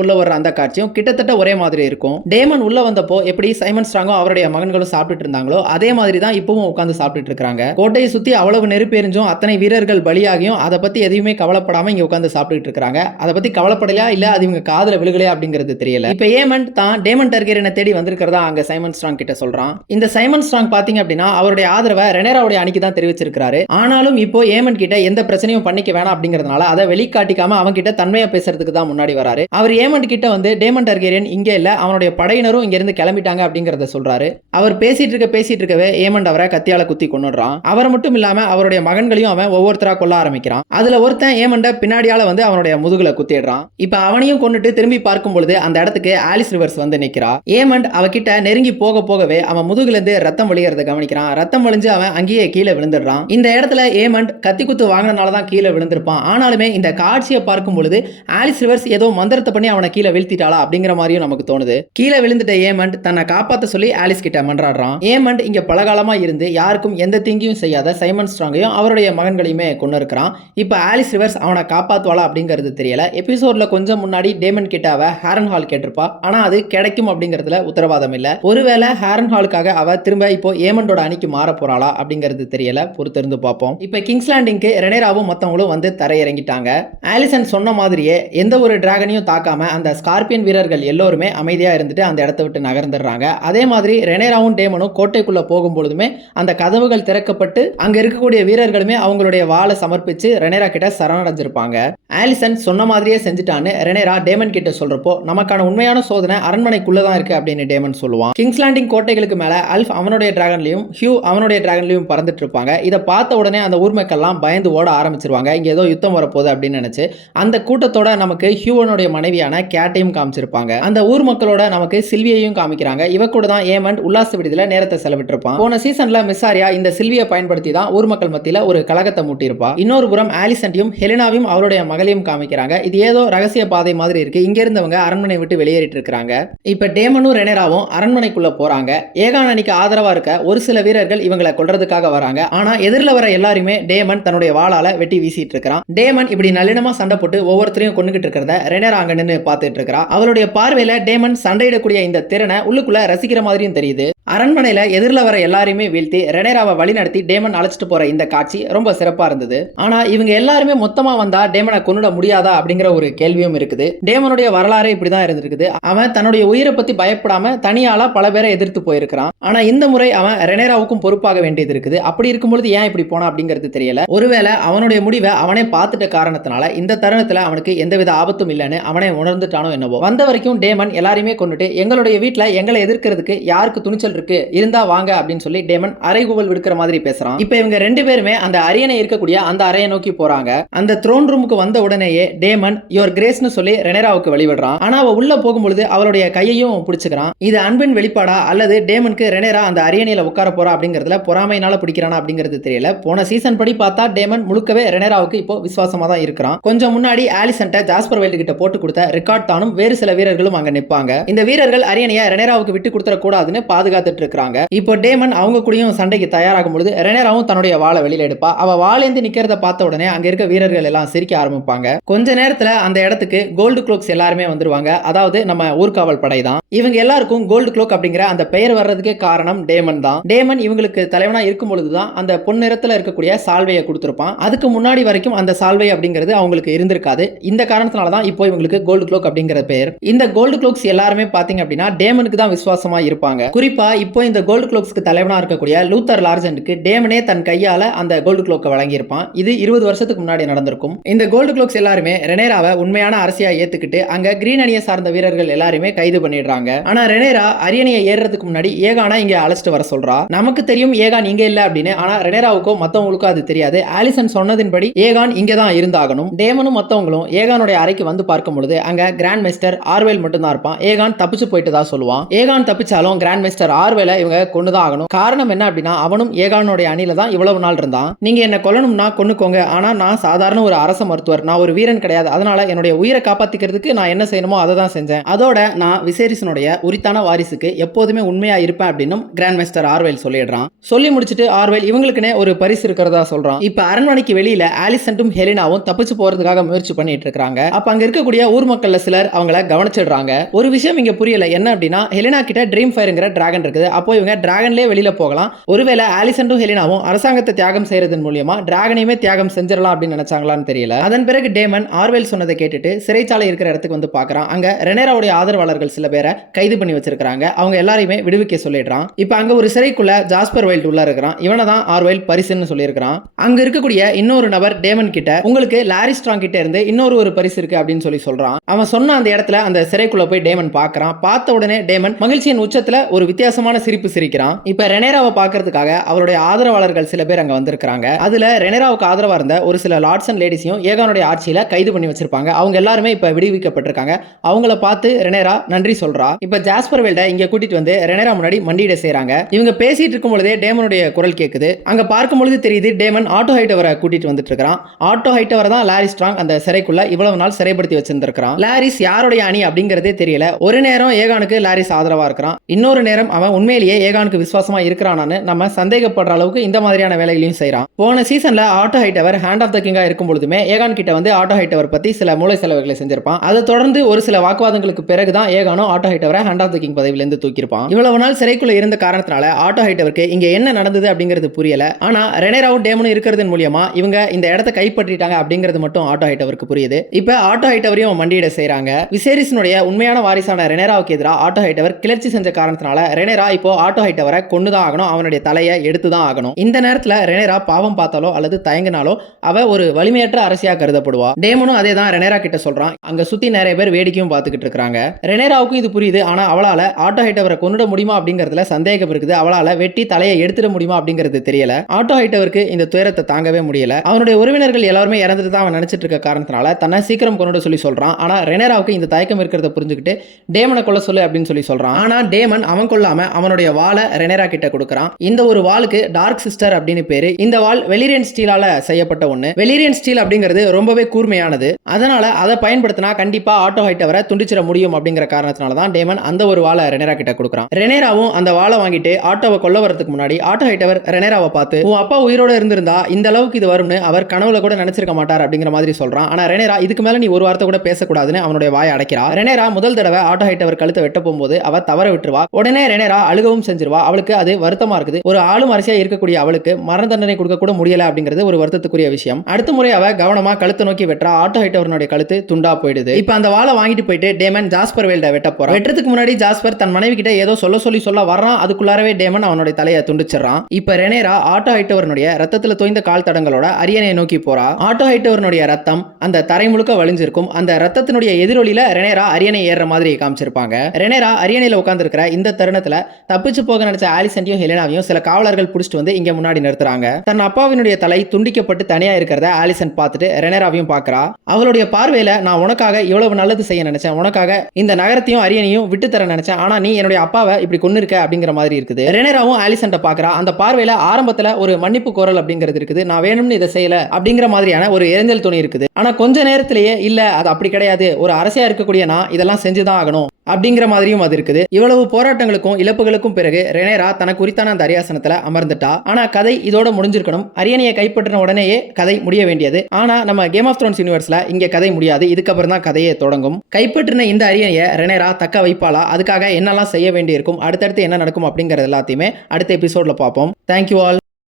உள்ள வர்ற அந்த காட்சியும் கிட்டத்தட்ட ஒரே மாதிரி இருக்கும். டேமன் உள்ள வந்தப்போ எப்படி சைமன் ஸ்ட்ராங்கும் அவருடைய மகன்களும் சாப்பிட்டு இருந்தாங்களோ அதே மாதிரி தான் இப்பவும் உட்கார்ந்து சாப்பிட்டு இருக்காங்க. கோட்டையை சுத்தி அவ்வளவு நெருப்பு எரிஞ்சும் அத்தனை வீரர்கள் பலியாகியும் அதை பத்தி எதுவுமே கவலைப்படாம இங்க உட்கார்ந்து சாப்பிட்டு இருக்காங்க. அதை பத்தி கவலைப்படலையா இல்ல அது இவங்க காதுல விழுகலையா அப்படிங்கிறது தெரியல. இப்ப ஏமண்ட் தான் டேமன் டார்கெரியனை தேடி வந்திருக்கிறதா அங்க சைமன் ஸ்ட்ராங் கிட்ட சொல்றான். இந்த சைமன் ஸ்ட்ராங் பாத்தீங்க அப்படின்னா அவருடைய ஆதரவை ரெனேராவுடைய அணிக்கு தான் தெரிவிச்சிருக்காரு. ஆனாலும் இப்போ ஏமண்ட் கிட்ட எந்த பிரச்சனையும் பண்ணிக்க வேணாம் அப்படிங்கிறதுனால அதை வெளிக்காட்டிக்காம அவங்க கிட்ட தன்மையா பேசுறதுக்கு தான் முன்னாடி வராரு. அவர் ஏமண்ட் கிட்ட வந்து டேமன் டார்கெரியன் இங்க இல்ல, அவனுடைய படையினரும் இங்க இருந்து கிளம்பிட்டாங்க அப்படிங்கறத சொல்றாரு. அவர் பேசிட்டு இருக்கவே ஏமண்ட் அவரை கத்தியால குத்தி கொன்னுடுறான். அவர் மட்டும் இல்லாம அவருடைய மகன்களையும் அவன் ஒவ்வொருத்தரா கொல்ல ஆரம்பிக்கிறான். அதுல ஒருத்தன் ஏமண்ட பின்னாடியால வந்து அவனுடைய முதுகுல குத்திடுறான். இப்ப அவனையும் கொண்டுட்டு திரும்பி பார்க்கும் பொழுது அந்த இடத்துக்கு ஆலிஸ் ரிவர்ஸ் வந்து நிக்கிறா. ஏமண்ட் அவகிட்ட நெருங்கி போகவே அவன் முதுகுல இருந்து ரத்தம் வழியறத கவனிக்கிறான். ரத்தம் வழிஞ்சு அவன் அங்கேயே கீழே விழுந்துடுறான். இந்த இடத்துல ஏமண்ட் கத்தி குத்து வாங்கினதுனாலதான் கீழே விழுந்திருப்பான். ஆனாலுமே இந்த காட்சியை பார்க்கும் பொழுது ஆலிஸ் ரிவர்ஸ் ஏதோ மந்திரத்தை பண்ணி அவனை கீழே வீழ்த்திட்டாளா அப்படிங்கிற மாதிரியும் நமக்கு தோணுது. கீழே விழுந்துட்ட ஏமண்ட் தன்னை காப்பாத்த சொல்லி ஆலிஸ் கிட்ட மன்றாடுறான். ஏமண்ட் இங்க பலகாலமா இருந்து யாருக்கும் எந்த தீங்கியும் செய்யாத சைமன் ஸ்ட்ராங்கையும் அவருடைய மகன்களையுமே கொண்டு இருக்கிறான். இப்ப ஆலிஸ் ரிவர்ஸ் அவனை காப்பாத்துவாளா அப்படிங்கிறது தெரியல. எபிசோட்ல கொஞ்சம் முன்னாடி டேமன் கிட்ட அவ ஹாரன் ஹால் கேட்டிருப்பா. ஆனா அது கிடைக்கும் அப்படிங்கிறதுல உத்தரவாதம் இல்ல. ஒருவேளை ஹாரன் ஹாலுக்காக அவ திரும்ப இப்போ ஏமண்டோட அணிக்கு மாற போறாளா அப்படிங்கிறது தெரியல, பொறுத்திருந்து பார்ப்போம். இப்ப கிங்ஸ் லேண்டிங்க்கு ரெனேராவும் மத்தவங்களும் வந்து தரையிறங்கிட்டாங்க. ஆலிசன் சொன்ன மாதிரியே எந்த ஒரு டிராகனையும் தாக்காம அந்த ஸ்கார்பியன் வீரர்கள் எல்லோருமே அமைதியா இருந்துட்டு அந்த இடத்தை விட்டு நகர்ந்துடுறாங்க. அதே மாதிரி ரெனேராவும் டேமனும் கோட்டைக்குள்ள போகும்பொழுதுமே அந்த கதவுகள் திறக்கப்பட்டு அங்க இருக்கக்கூடிய வீரர்களுமே அவங்களுடைய வாளை சமர்ப்பிச்சு ரெனேரா கிட்ட சரணடைஞ்சிருப்பாங்க. ஆலிசன் சொன்ன மாதிரியே செஞ்சுட்டான்னு ரெனேரா டேமன் கிட்ட சொல்றப்போ நமக்கான உண்மையான சோதனை அரண்மனைக்குள்ளதான் இருக்கு அப்படின்னு டேமன் சொல்லுவான். கிங்ஸ் லேண்டிங் கோட்டைகளுக்கு மேல அல்ஃப் அவனுடைய டிராகன்லயும் ஹியூ அவனுடைய டிராகன்லயும் பறந்துட்டு இருப்பாங்க. இதை பார்த்த உடனே அந்த ஊர் மக்கள்லாம் பயந்து ஓட ஆரம்பிச்சிருவாங்க. இங்க ஏதோ யுத்தம் வரப்போகுது அப்படின்னு நினைச்சு அந்த கூட்ட கூட்டத்தோட நமக்கு ஹியூவனுடைய மனைவியான கேட்டையும் காமிச்சிருப்பாங்க. அந்த ஊர் மக்களோட நமக்கு சில்வியையும் காமிக்கிறாங்க. இவ கூட தான் ஏமண்ட் உல்லாச விடுதியில நேரத்தை செலவிட்டிருப்பான். போன சீசன்ல மிஸ்ஸாரியா இந்த சில்வியை பயன்படுத்தி தான் ஊர் மக்கள் மத்தியில ஒரு கலகத்தை மூட்டியிருப்பா. இன்னொரு புறம் ஆலிசன்டையும் ஹெலினாவையும் அவருடைய மகளையும் காமிக்கிறாங்க. இது ஏதோ ரகசிய பாதை மாதிரி இருக்கு. இங்க இருந்தவங்க அரண்மனை விட்டு வெளியேறிட்டு இருக்காங்க. இப்ப டேமனும் ரெனேராவும் அரண்மனைக்குள்ள போறாங்க. ஏகான் அணிக்கு ஆதரவா இருக்க ஒரு சில வீரர்கள் இவங்களை கொல்றதுக்காக வராங்க. ஆனா எதிரில வர எல்லாருமே டேமன் தன்னுடைய வாளால வெட்டி வீசிட்டு இருக்கான். டேமன் இப்படி நல்லினமா சண்டை போட்டு ஒவ்வொருத்தரையும் கொண்டுகிட்டு இருக்கிறத ரெனேரா அங்க நின்னு பார்த்துட்டு இருக்கா. அவளுடைய பார்வையில டேமன் சண்டையிடக்கூடிய இந்த திறனை உள்ளுக்குள்ள ரசிக்கிற மாதிரியும் தெரியுது. அரண்மனையில எதிரில வர எல்லாரையுமே வீழ்த்தி ரெனேராவை வழி நடத்தி டேமன் அழைச்சிட்டு போற இந்த காட்சி ரொம்ப சிறப்பா இருந்தது. ஆனா இவங்க எல்லாருமே மொத்தமா வந்தா டேமனை கொன்னுட முடியாதா அப்படிங்கிற ஒரு கேள்வியும் இருக்குது. டேமனுடைய வரலாறு இப்படிதான் இருந்திருக்குது. அவன் தன்னுடைய உயிரை பத்தி பயப்படாம தனியாளா பல பேரை எதிர்த்து போயிருக்கிறான். ஆனா இந்த முறை அவன் ரெனேராவுக்கும் பொறுப்பாக வேண்டியது இருக்குது. அப்படி இருக்கும்போது ஏன் இப்படி போனா அப்படிங்கிறது தெரியல. ஒருவேளை அவனுடைய முடிவை அவனே பார்த்துட்ட காரணத்தினால இந்த தருணத்துல அவனுக்கு எந்தவித ஆபத்தும் இல்லைன்னு அவனே உணர்ந்துட்டானோ என்னவோ. வந்த வரைக்கும் டேமன் எல்லாரையுமே கொண்டுட்டு எங்களுடைய வீட்டுல எங்களை எதிர்க்கிறதுக்கு யாருக்கு துணிச்சல் இருக்கு இருந்தா வாங்க அப்படின்னு சொல்லி டேமன் அறைகூவல் விடுக்கிற மாதிரி பேசுறான். இப்ப இவங்க ரெண்டு பேருமே அந்த அரியணை இருக்கக்கூடிய அந்த அறையை நோக்கி போறாங்க. அந்த த்ரோன் ரூமுக்கு வந்த உடனேயே டேமன் யுவர் கிரேஸ்னு சொல்லி ரெனேராவுக்கு வழிவிடுறான். ஆனா அவ உள்ள போகும்பொழுது அவளுடைய கையையும் பிடிச்சுக்கிறான். இது அன்பின் வெளிப்பாடா அல்லது டேமனுக்கு ரெனேரா அந்த அரியணையில உட்கார போறா அப்படிங்கறதுல பொறாமையினால பிடிக்கிறானா அப்படிங்கிறது தெரியல. போன சீசன் படி பார்த்தா டேமன் முழுக்கவே ரெனேராவுக்கு இப்போ விசுவாசமா தான் இருக்கிறான். கொஞ்சம் முன்னாடி ஆலிசன்ட்ட ஜாஸ்பர் வைல்ட் கிட்ட போட்டு கொடுத்த ரிக்கார்ட் தானும் வேறு சில வீரர்களும் அங்க நிப்பாங்க. இந்த வீரர்கள் அரியணையை ரெனேராவுக்கு விட்டு கொடுத்துட கூடாதுன்னு பாதுகாத்துட்டு இருக்காங்க. இப்போ டேமன் அவங்க கூடயும் சண்டைக்கு தயாராகும் பொழுது ரெனேராவும் தன்னுடைய வாளை வெளியில எடுப்பா. அவ வாளேந்தி நிக்கிறத பார்த்த உடனே அங்க இருக்க வீரர்கள் எல்லாம் சிரிக்க ஆரம்பிப்பாங்க. கொஞ்ச நேரத்துல அந்த இடத்துக்கு கோல்டு க்ளோக்ஸ் எல்லாருமே வந்துருவாங்க. அதாவது நம்ம ஊர்காவல் படை தான். இவங்க எல்லாருக்கும் கோல்டு க்ளோக் அப்படிங்கிற அந்த பெயர் வர்றதுக்கே காரணம் டேமன் தான். டேமன் இவங்களுக்கு தலைவனா இருக்கும் பொழுதுதான் அந்த பொன்னிறத்துல இருக்கக்கூடிய சால்வையை கொடுத்திருப்பான். அதுக்கு முன்னாடி வரைக்கும் அந்த சால்வை அப்படிங்கிறது அவங்களுக்கு இருந்திருக்காது. இந்த காரணத்தினால தான் இப்போ இவங்களுக்கு கோல்டு க்ளோக் அப்படிங்கிற பெயர். இந்த கோல்டு க்ளோக்ஸ் எல்லாருமே பாத்தீங்க அப்படின்னா டேமனுக்கு தான் விசுவாசமா இருப்பாங்க. குறிப்பா இப்போ இந்த கோல்டு க்ளோக்ஸ்க்கு தலைவனா இருக்கக்கூடிய லூத்தர் லார்ஜென்ட்க்கு டேமனே தன் கையால அந்த கோல்டு க்ளோக்கை வழங்கியிருப்பான். இது 20 வருஷத்துக்கு முன்னாடி நடந்திருக்கும். இந்த கோல்டு க்ளோக்ஸ் எல்லாருமே ரெனேராவை உண்மையான அரசியா ஏத்துக்கிட்டு அங்க கிரீன் அணியை சார்ந்த வீரர்கள் எல்லாருமே கைது பண்ணிடுறாங்க. ஆனா ரெனேரா அரியணையை ஏறுறதுக்கு முன்னாடி ஏகானா இங்க அழைச்சிட்டு வர சொல்றா. நமக்கு தெரியும் ஏகான் இங்க இல்ல அப்படின்னு. ஆனா ரெனேராவுக்கோ மத்தவங்களுக்கோ அது தெரியாது. ஆலிசன் சொன்னதின்படி ஏகான் இங்க தான் இருந்தாகணும். டேமனும் மத்தவங்களும் ஏகானுடைய அறைக்கு வந்து பார்க்கும் பொழுது அங்க கிராண்ட் மாஸ்டர் ஆர்வேல் மட்டும் தான் இருப்பான். ஏகான் தப்பிச்சு போயிட்டு தான் சொல்லுவான். ஏகான் தப்பிச்சாலும் கிராண்ட் மாஸ்டர் ஆர்வேலை இவங்க கொண்டுதான் ஆகணும். காரணம் என்ன அப்படின்னா அவனும் ஏகானுடைய அணியில தான் இவ்வளவு நாள் இருந்தான். நீங்க என்ன கொல்லணும்னா கொன்னுக்கோங்க. ஆனா நான் சாதாரண ஒரு அரச மருத்துவர், நான் ஒரு வீரன் கிடையாது. அதனால என்னுடைய உயிரை காப்பாத்திக்கிறதுக்கு நான் என்ன செய்யணுமோ அதை தான் செஞ்சேன். அதோட நான் விசேரிசனுடைய உரித்தான வாரிசுக்கு எப்போதுமே உண்மையா இருப்பேன் அப்படின்னு கிராண்ட் மாஸ்டர் ஆர்வேல் சொல்லிடுறான். சொல்லி முடிச்சிட்டு ஆர்வேல் இவங்களுக்குனே ஒரு பரிசு இருக்கிறதா சொல்றான். இப்ப அரண்மனைக்கு வெளியில ஆலிசன்டும் ஹெலினாவும் தப்பிச்சு போறதுக்காக முயற்சி பண்ணிட்டு இருக்காங்க. அப்ப அங்க இருக்கக்கூடிய ஊர் மக்கள்ல சிலர் அவங்கள கவனிச்சிடுறாங்க. ஒரு விஷயம் இங்க புரியல. என்ன அப்படின்னா ஹெலினா கிட்ட ட்ரீம் ஃபயர்ங்கிற டிராகன் இருக்குது. அப்போ இவங்க டிராகன்லயே வெளியில போகலாம். ஒருவேளை ஆலிசன்டும் ஹெலினாவும் அரசாங்கத்தை தியாகம் செய்யறதன் மூலமா டிராகனையுமே தியாகம் செஞ்சிடலாம் அப்படின்னு நினைச்சாங்களான்னு தெரியல. அதன் பிறகு டேமன் ஆர்வேல் சொன்னதை கேட்டுட்டு சிறைச்சாலை இருக்கிற இடத்துக்கு வந்து பாக்குறான். அங்க ரெனேராவுடைய ஆதரவாளர்கள் சில பேரை கைது பண்ணி வச்சிருக்காங்க. அவங்க எல்லாரையுமே விடுவிக்க சொல்லிடுறான். இப்ப அங்க ஒரு சிறைக்குள்ள ஜாஸ்பர் வைல்ட் உள்ள இருக்கிறான். இவனை தான் ஆர்வேல் பரிசுன்னு சொல்லியிருக்கான். அங்க இருக்கக்கூடிய இன்னொரு நபர் டேமன் கிட்ட உங்களுக்கு லாரி ஸ்ட்ராங் கிட்ட இருந்து இன்னொரு பரிசு இருக்கு அப்படின்னு சொல்றான். அவன் சொன்ன அந்த இடத்துல அந்த சிறைக்குள்ள போய் டேமன் பார்க்கறான். பார்த்த உடனே டேமன் மகிழ்ச்சியின் உச்சத்துல ஒரு வித்தியாசமான சிரிப்பு சிரிக்கிறான். இப்ப ரெனேராவை பார்க்கறதுக்காக அவருடைய ஆதரவாளர்கள் சில பேர் அங்க வந்திருக்காங்க. அதுல ரெனேராவுக்கு ஆதரவா இருந்த ஒரு சில லார்ட்ஸ் அண்ட் லேடிஸையும் ஏகானுடைய ஆட்சியில கைது பண்ணி வச்சிருப்பாங்க. அவங்க எல்லாருமே இப்ப விடுவிக்கப்பட்டிருக்காங்க. அவங்கள பார்த்து ரெனேரா நன்றி சொல்றா. இப்ப ஜாஸ்பர் வைல்ட இங்க கூட்டிட்டு வந்து ரெனேரா முன்னாடி மண்டியிட செய்றாங்க. இவங்க பேசிட்டு இருக்கும் பொழுதே டேமனுடைய குரல் கேக்குது. அங்க பார்க்கும் பொழுது தெரியுது டேமன் ஆட்டோ ஹைட்டவரை கூட்டிட்டு வந்துட்டு இருக்கான். ஆட்டோ ஹைட்டவர் தான் லாரி ஸ்ட்ராங் அந்த சிறைக்குள்ள இவ்வளவு நாள் சிறைப்படுத்தி வச்சிருந்திருக்கான். லாரிஸ் யாருடைய அணி அப்படிங்கறதே தெரியல. ஒரு நேரம் ஏகானுக்கு லாரிஸ் ஆதரவா இருக்கிறான். இன்னொரு நேரம் அவன் உண்மையிலேயே ஏகானுக்கு விசுவாசமா இருக்கிறான்னு நம்ம சந்தேகப்படுற அளவுக்கு இந்த மாதிரியான வேலைகளையும் செய்யறான். போன சீசன்ல Otto Hightower hand of the கிங்கா இருக்கும் பொழுதுமே ஏகான் கிட்ட வந்து ஆட்டோ ஹைட்டவர் பத்தி சில மூளை செலவுகளை செஞ்சிருப்பான். அதை தொடர்ந்து ஒரு சில வாக்குவாதங்களுக்கு பிறகுதான் ஏகானும் ஆட்டோ ஹைட்டவரை ஹேண்ட் ஆஃப் த கிங் பதவியில இருந்து தூக்கியிருப்பான். இவ்வளவு நாள் சிறைக்குள்ள இருந்த காரணத்தினால ஆட்டோ ஹைட்டவருக்கு இங்க என்ன நடந்தது அப்படிங்கிறது புரியல. ஆனா ரெனேராவும் டேமனும் இருக்கிறதன் மூலமா இவங்க இந்த இடத்தை கைப்பற்றிட்டாங்க அப்படிங்கிறது மட்டும் ஆட்டோ ஹைட்டவருக்கு புரியுது. இப்ப ஆட்டோ ஹைட்டவரையும் மண்டியிட செய்றாங்க. விசேரிசனுடைய உண்மையான வாரிசான ரெனேராவுக்கு எதிராக ஆட்டோ ஹைட்டவர் கிளர்ச்சி செஞ்ச காரணத்தினால ரெனேரா ரெனேரா இப்போ ஆட்டோ ஹைட்டவரை கொண்டுதான் ஆகணும், அவனுடைய தலையை எடுத்துதான் ஆகணும். இந்த நேரத்துல ரெனேரா பாவம் பார்த்தாலோ அல்லது தயங்கினாலோ அவ ஒரு வலிமையற்ற அரசியா கருதப்படுவா. டேமனும் அதே தான் ரெனேரா கிட்ட சொல்றான். அங்க சுத்தி நிறைய பேர் வேடிக்கையும் பார்த்துக்கிட்டு இருக்காங்க. ரெனேராவுக்கும் இது புரியுது. ஆனா அவளால ஆட்டோ ஹைட்டவரை கொண்டுட முடியுமா அப்படிங்கறதுல சந்தேகம் இருக்குது. அவளால வெட்டி தலையை எடுத்துட முடியுமா அப்படிங்கிறது தெரியல. ஆட்டோ ஹைட்டவருக்கு இந்த துயரத்தை தாங்கவே முடியல. அவனுடைய உறவினர்கள் எல்லாருமே இறந்துட்டு தான் அவன் நினைச்சிட்டு இருக்க காரணத்தினால தன்னை சீக்கிரம் கொண்டுட சொல்லி சொல்றான். ஆனா ரெனேராவுக்கு இந்த தயக்கம் இருக்கிறத புரிஞ்சுக்கிட்டு டேமனை கொல்ல சொல்லு அப்படின்னு சொல்லி சொல்றான். ஆனா டேமன் அவன் கொல்லாம அவனுடைய வாளை ரெனேரா கிட்ட கொடுக்கறான். இந்த ஒரு வாளுக்கு டார்க் சிஸ்டர் அப்படின்னு பேரு. இந்த வாள் வெலிரியன் ஸ்டீலால செய்யப்பட்ட ஒண்ணு. வெலிரியன் ஸ்டீல் அப்படிங்கிறது ரொம்பவே கூர்மையானது. அதனால அதை பயன்படுத்தினா கண்டிப்பா ஆட்டோ ஹைட்டவரை துண்டிச்சிட முடியும் அப்படிங்கிற காரணத்தினால தான் டேமன் அந்த ஒரு வாளை ரெனேரா கிட்ட கொடுக்கறான். ரெனேராவும் அந்த வாளை வாங்கிட்டு ஆட்டோவை கொல்ல வரதுக்கு முன்னாடி ஆட்டோ ஹைட்டவர் ரெனேராவை பார்த்து, உன் அப்பா உயிரோட இருந்திருந்தா இந்த அளவுக்கு இது வரும்னு அவர் கனவுல கூட நினைச்சிருக்க மாட்டார் அப்படிங்கிற மாதிரி சொல்றான். ஆனா ரெனேரா இதுக்கு மேல நீ ஒரு வார்த்தை கூட பேசக்கூடாதுன்னு அவனுடைய வாயை அடைக்கிறா. ரெனேரா முதல் தடவை ஆட்டோ ஹைட்டவர் கழுத்தை வெட்ட போகும்போது அவ தவற விட்டுருவா. உடனே ரெனேரா அழுகவும் செஞ்சிருவா. அவளுக்கு அது வருத்தமா இருக்குது. ஒரு ஆளும் அரசியா இருக்கக்கூடிய அவளுக்கு மரண தண்டனை கொடுக்க கூட முடியல அப்படிங்கிறது ஒரு வருத்தத்துக்குரிய விஷயம். அடுத்த முறை அவ கவனமா கழுத்தை நோக்கி வெற்றா. ஆட்டோ ஹைட்டவருடைய கழுத்து துண்டா போயிடுது. இப்ப அந்த வாளை வாங்கிட்டு போயிட்டு டேமன் ஜாஸ்பர் வேல்ட வெட்ட போறான். வெட்டத்துக்கு முன்னாடி ஜாஸ்பர் தன் மனைவி கிட்ட ஏதோ சொல்ல வர்றான். அதுக்குள்ளாரவே டேமன் அவனுடைய தலையை துண்டிச்சிடறான். இப்ப ரெனேரா ஆட்டோ ஹைட்டவருடைய ரத்தத்துல தோய்ந்த கால் தடங்களோட அரியணையை நோக்கி போறா. ஆட்டோ ஹைட்டவருடைய ரத்தம் அந்த தரை முழுக்க வழிஞ்சிருக்கும். அந்த ரத்தத்தினுடைய எதிரொலியில ரெனேரா அரியணை ஏற மாதிரி காமிச்சிருப்பாங்க. ரெனேரா அரியணையில உட்கார்ந்து இருக்கிற இந்த தருணத்துல தப்பிச்சு போக நினைச்ச ஆலிசன்டையும் ஹெலனாவையும் சில காவலர்கள் பிடிச்சிட்டு வந்து இங்க முன்னாடி நிறுத்துறாங்க. தன் அப்பாவினுடைய தலை துண்டிக்கப்பட்டு தனியா இருக்கிறத ஆலிசன் பார்த்துட்டு ரெனேராவையும் பார்க்கறா. அவளுடைய பார்வையில, நான் உனக்காக இவ்வளவு நல்லது செய்ய நினைச்சேன், உனக்காக இந்த நகரத்தையும் அரியணையும் விட்டு தர நினைச்சேன், ஆனா நீ என்னுடைய அப்பாவை இப்படி கொன்னு இருக்க அப்படிங்கிற மாதிரி இருக்குது. ரெனேராவும் ஆலிசன்ட்ட பார்க்கறா. அந்த பார்வையில ஆரம்பத்துல ஒரு மன்னிப்பு கோரல் அப்படிங்கிறது இருக்குது. நான் வேணும்னு இதை செய்யல அப்படிங்கிற மாதிரியான ஒரு எரிஞ்சல் துணி இருக்குது. ஆனா கொஞ்ச நேரத்திலேயே இல்ல அது அப்படி கிடையாது, ஒரு அரசியா இருக்கக்கூடிய நான் இதெல்லாம் செஞ்சுதான் ஆகணும் அப்படிங்கிற மாதிரியும் அது இருக்குது. இவ்வளவு போராட்டங்களுக்கும் இழப்புகளுக்கும் பிறகு ரெனேரா தனக்கு குறித்தான அந்த அரியாசனத்துல அமர்ந்துட்டா. ஆனா கதை இதோட முடிஞ்சிருக்கணும். அரியணையை கைப்பற்றின உடனேயே கதை முடிய வேண்டியது. ஆனா நம்ம கேம் ஆஃப் த்ரோன்ஸ் யூனிவர்ஸ்ல இங்க கதை முடியாது. இதுக்கப்புறம் தான் கதையே தொடங்கும். கைப்பற்றின இந்த அரியணையை ரெனேரா தக்க வைப்பாளா, அதுக்காக என்னெல்லாம் செய்ய வேண்டியிருக்கும், அடுத்தடுத்து என்ன நடக்கும் அப்படிங்கறது எல்லாத்தையுமே அடுத்த எபிசோட்ல பார்ப்போம். Thank you all.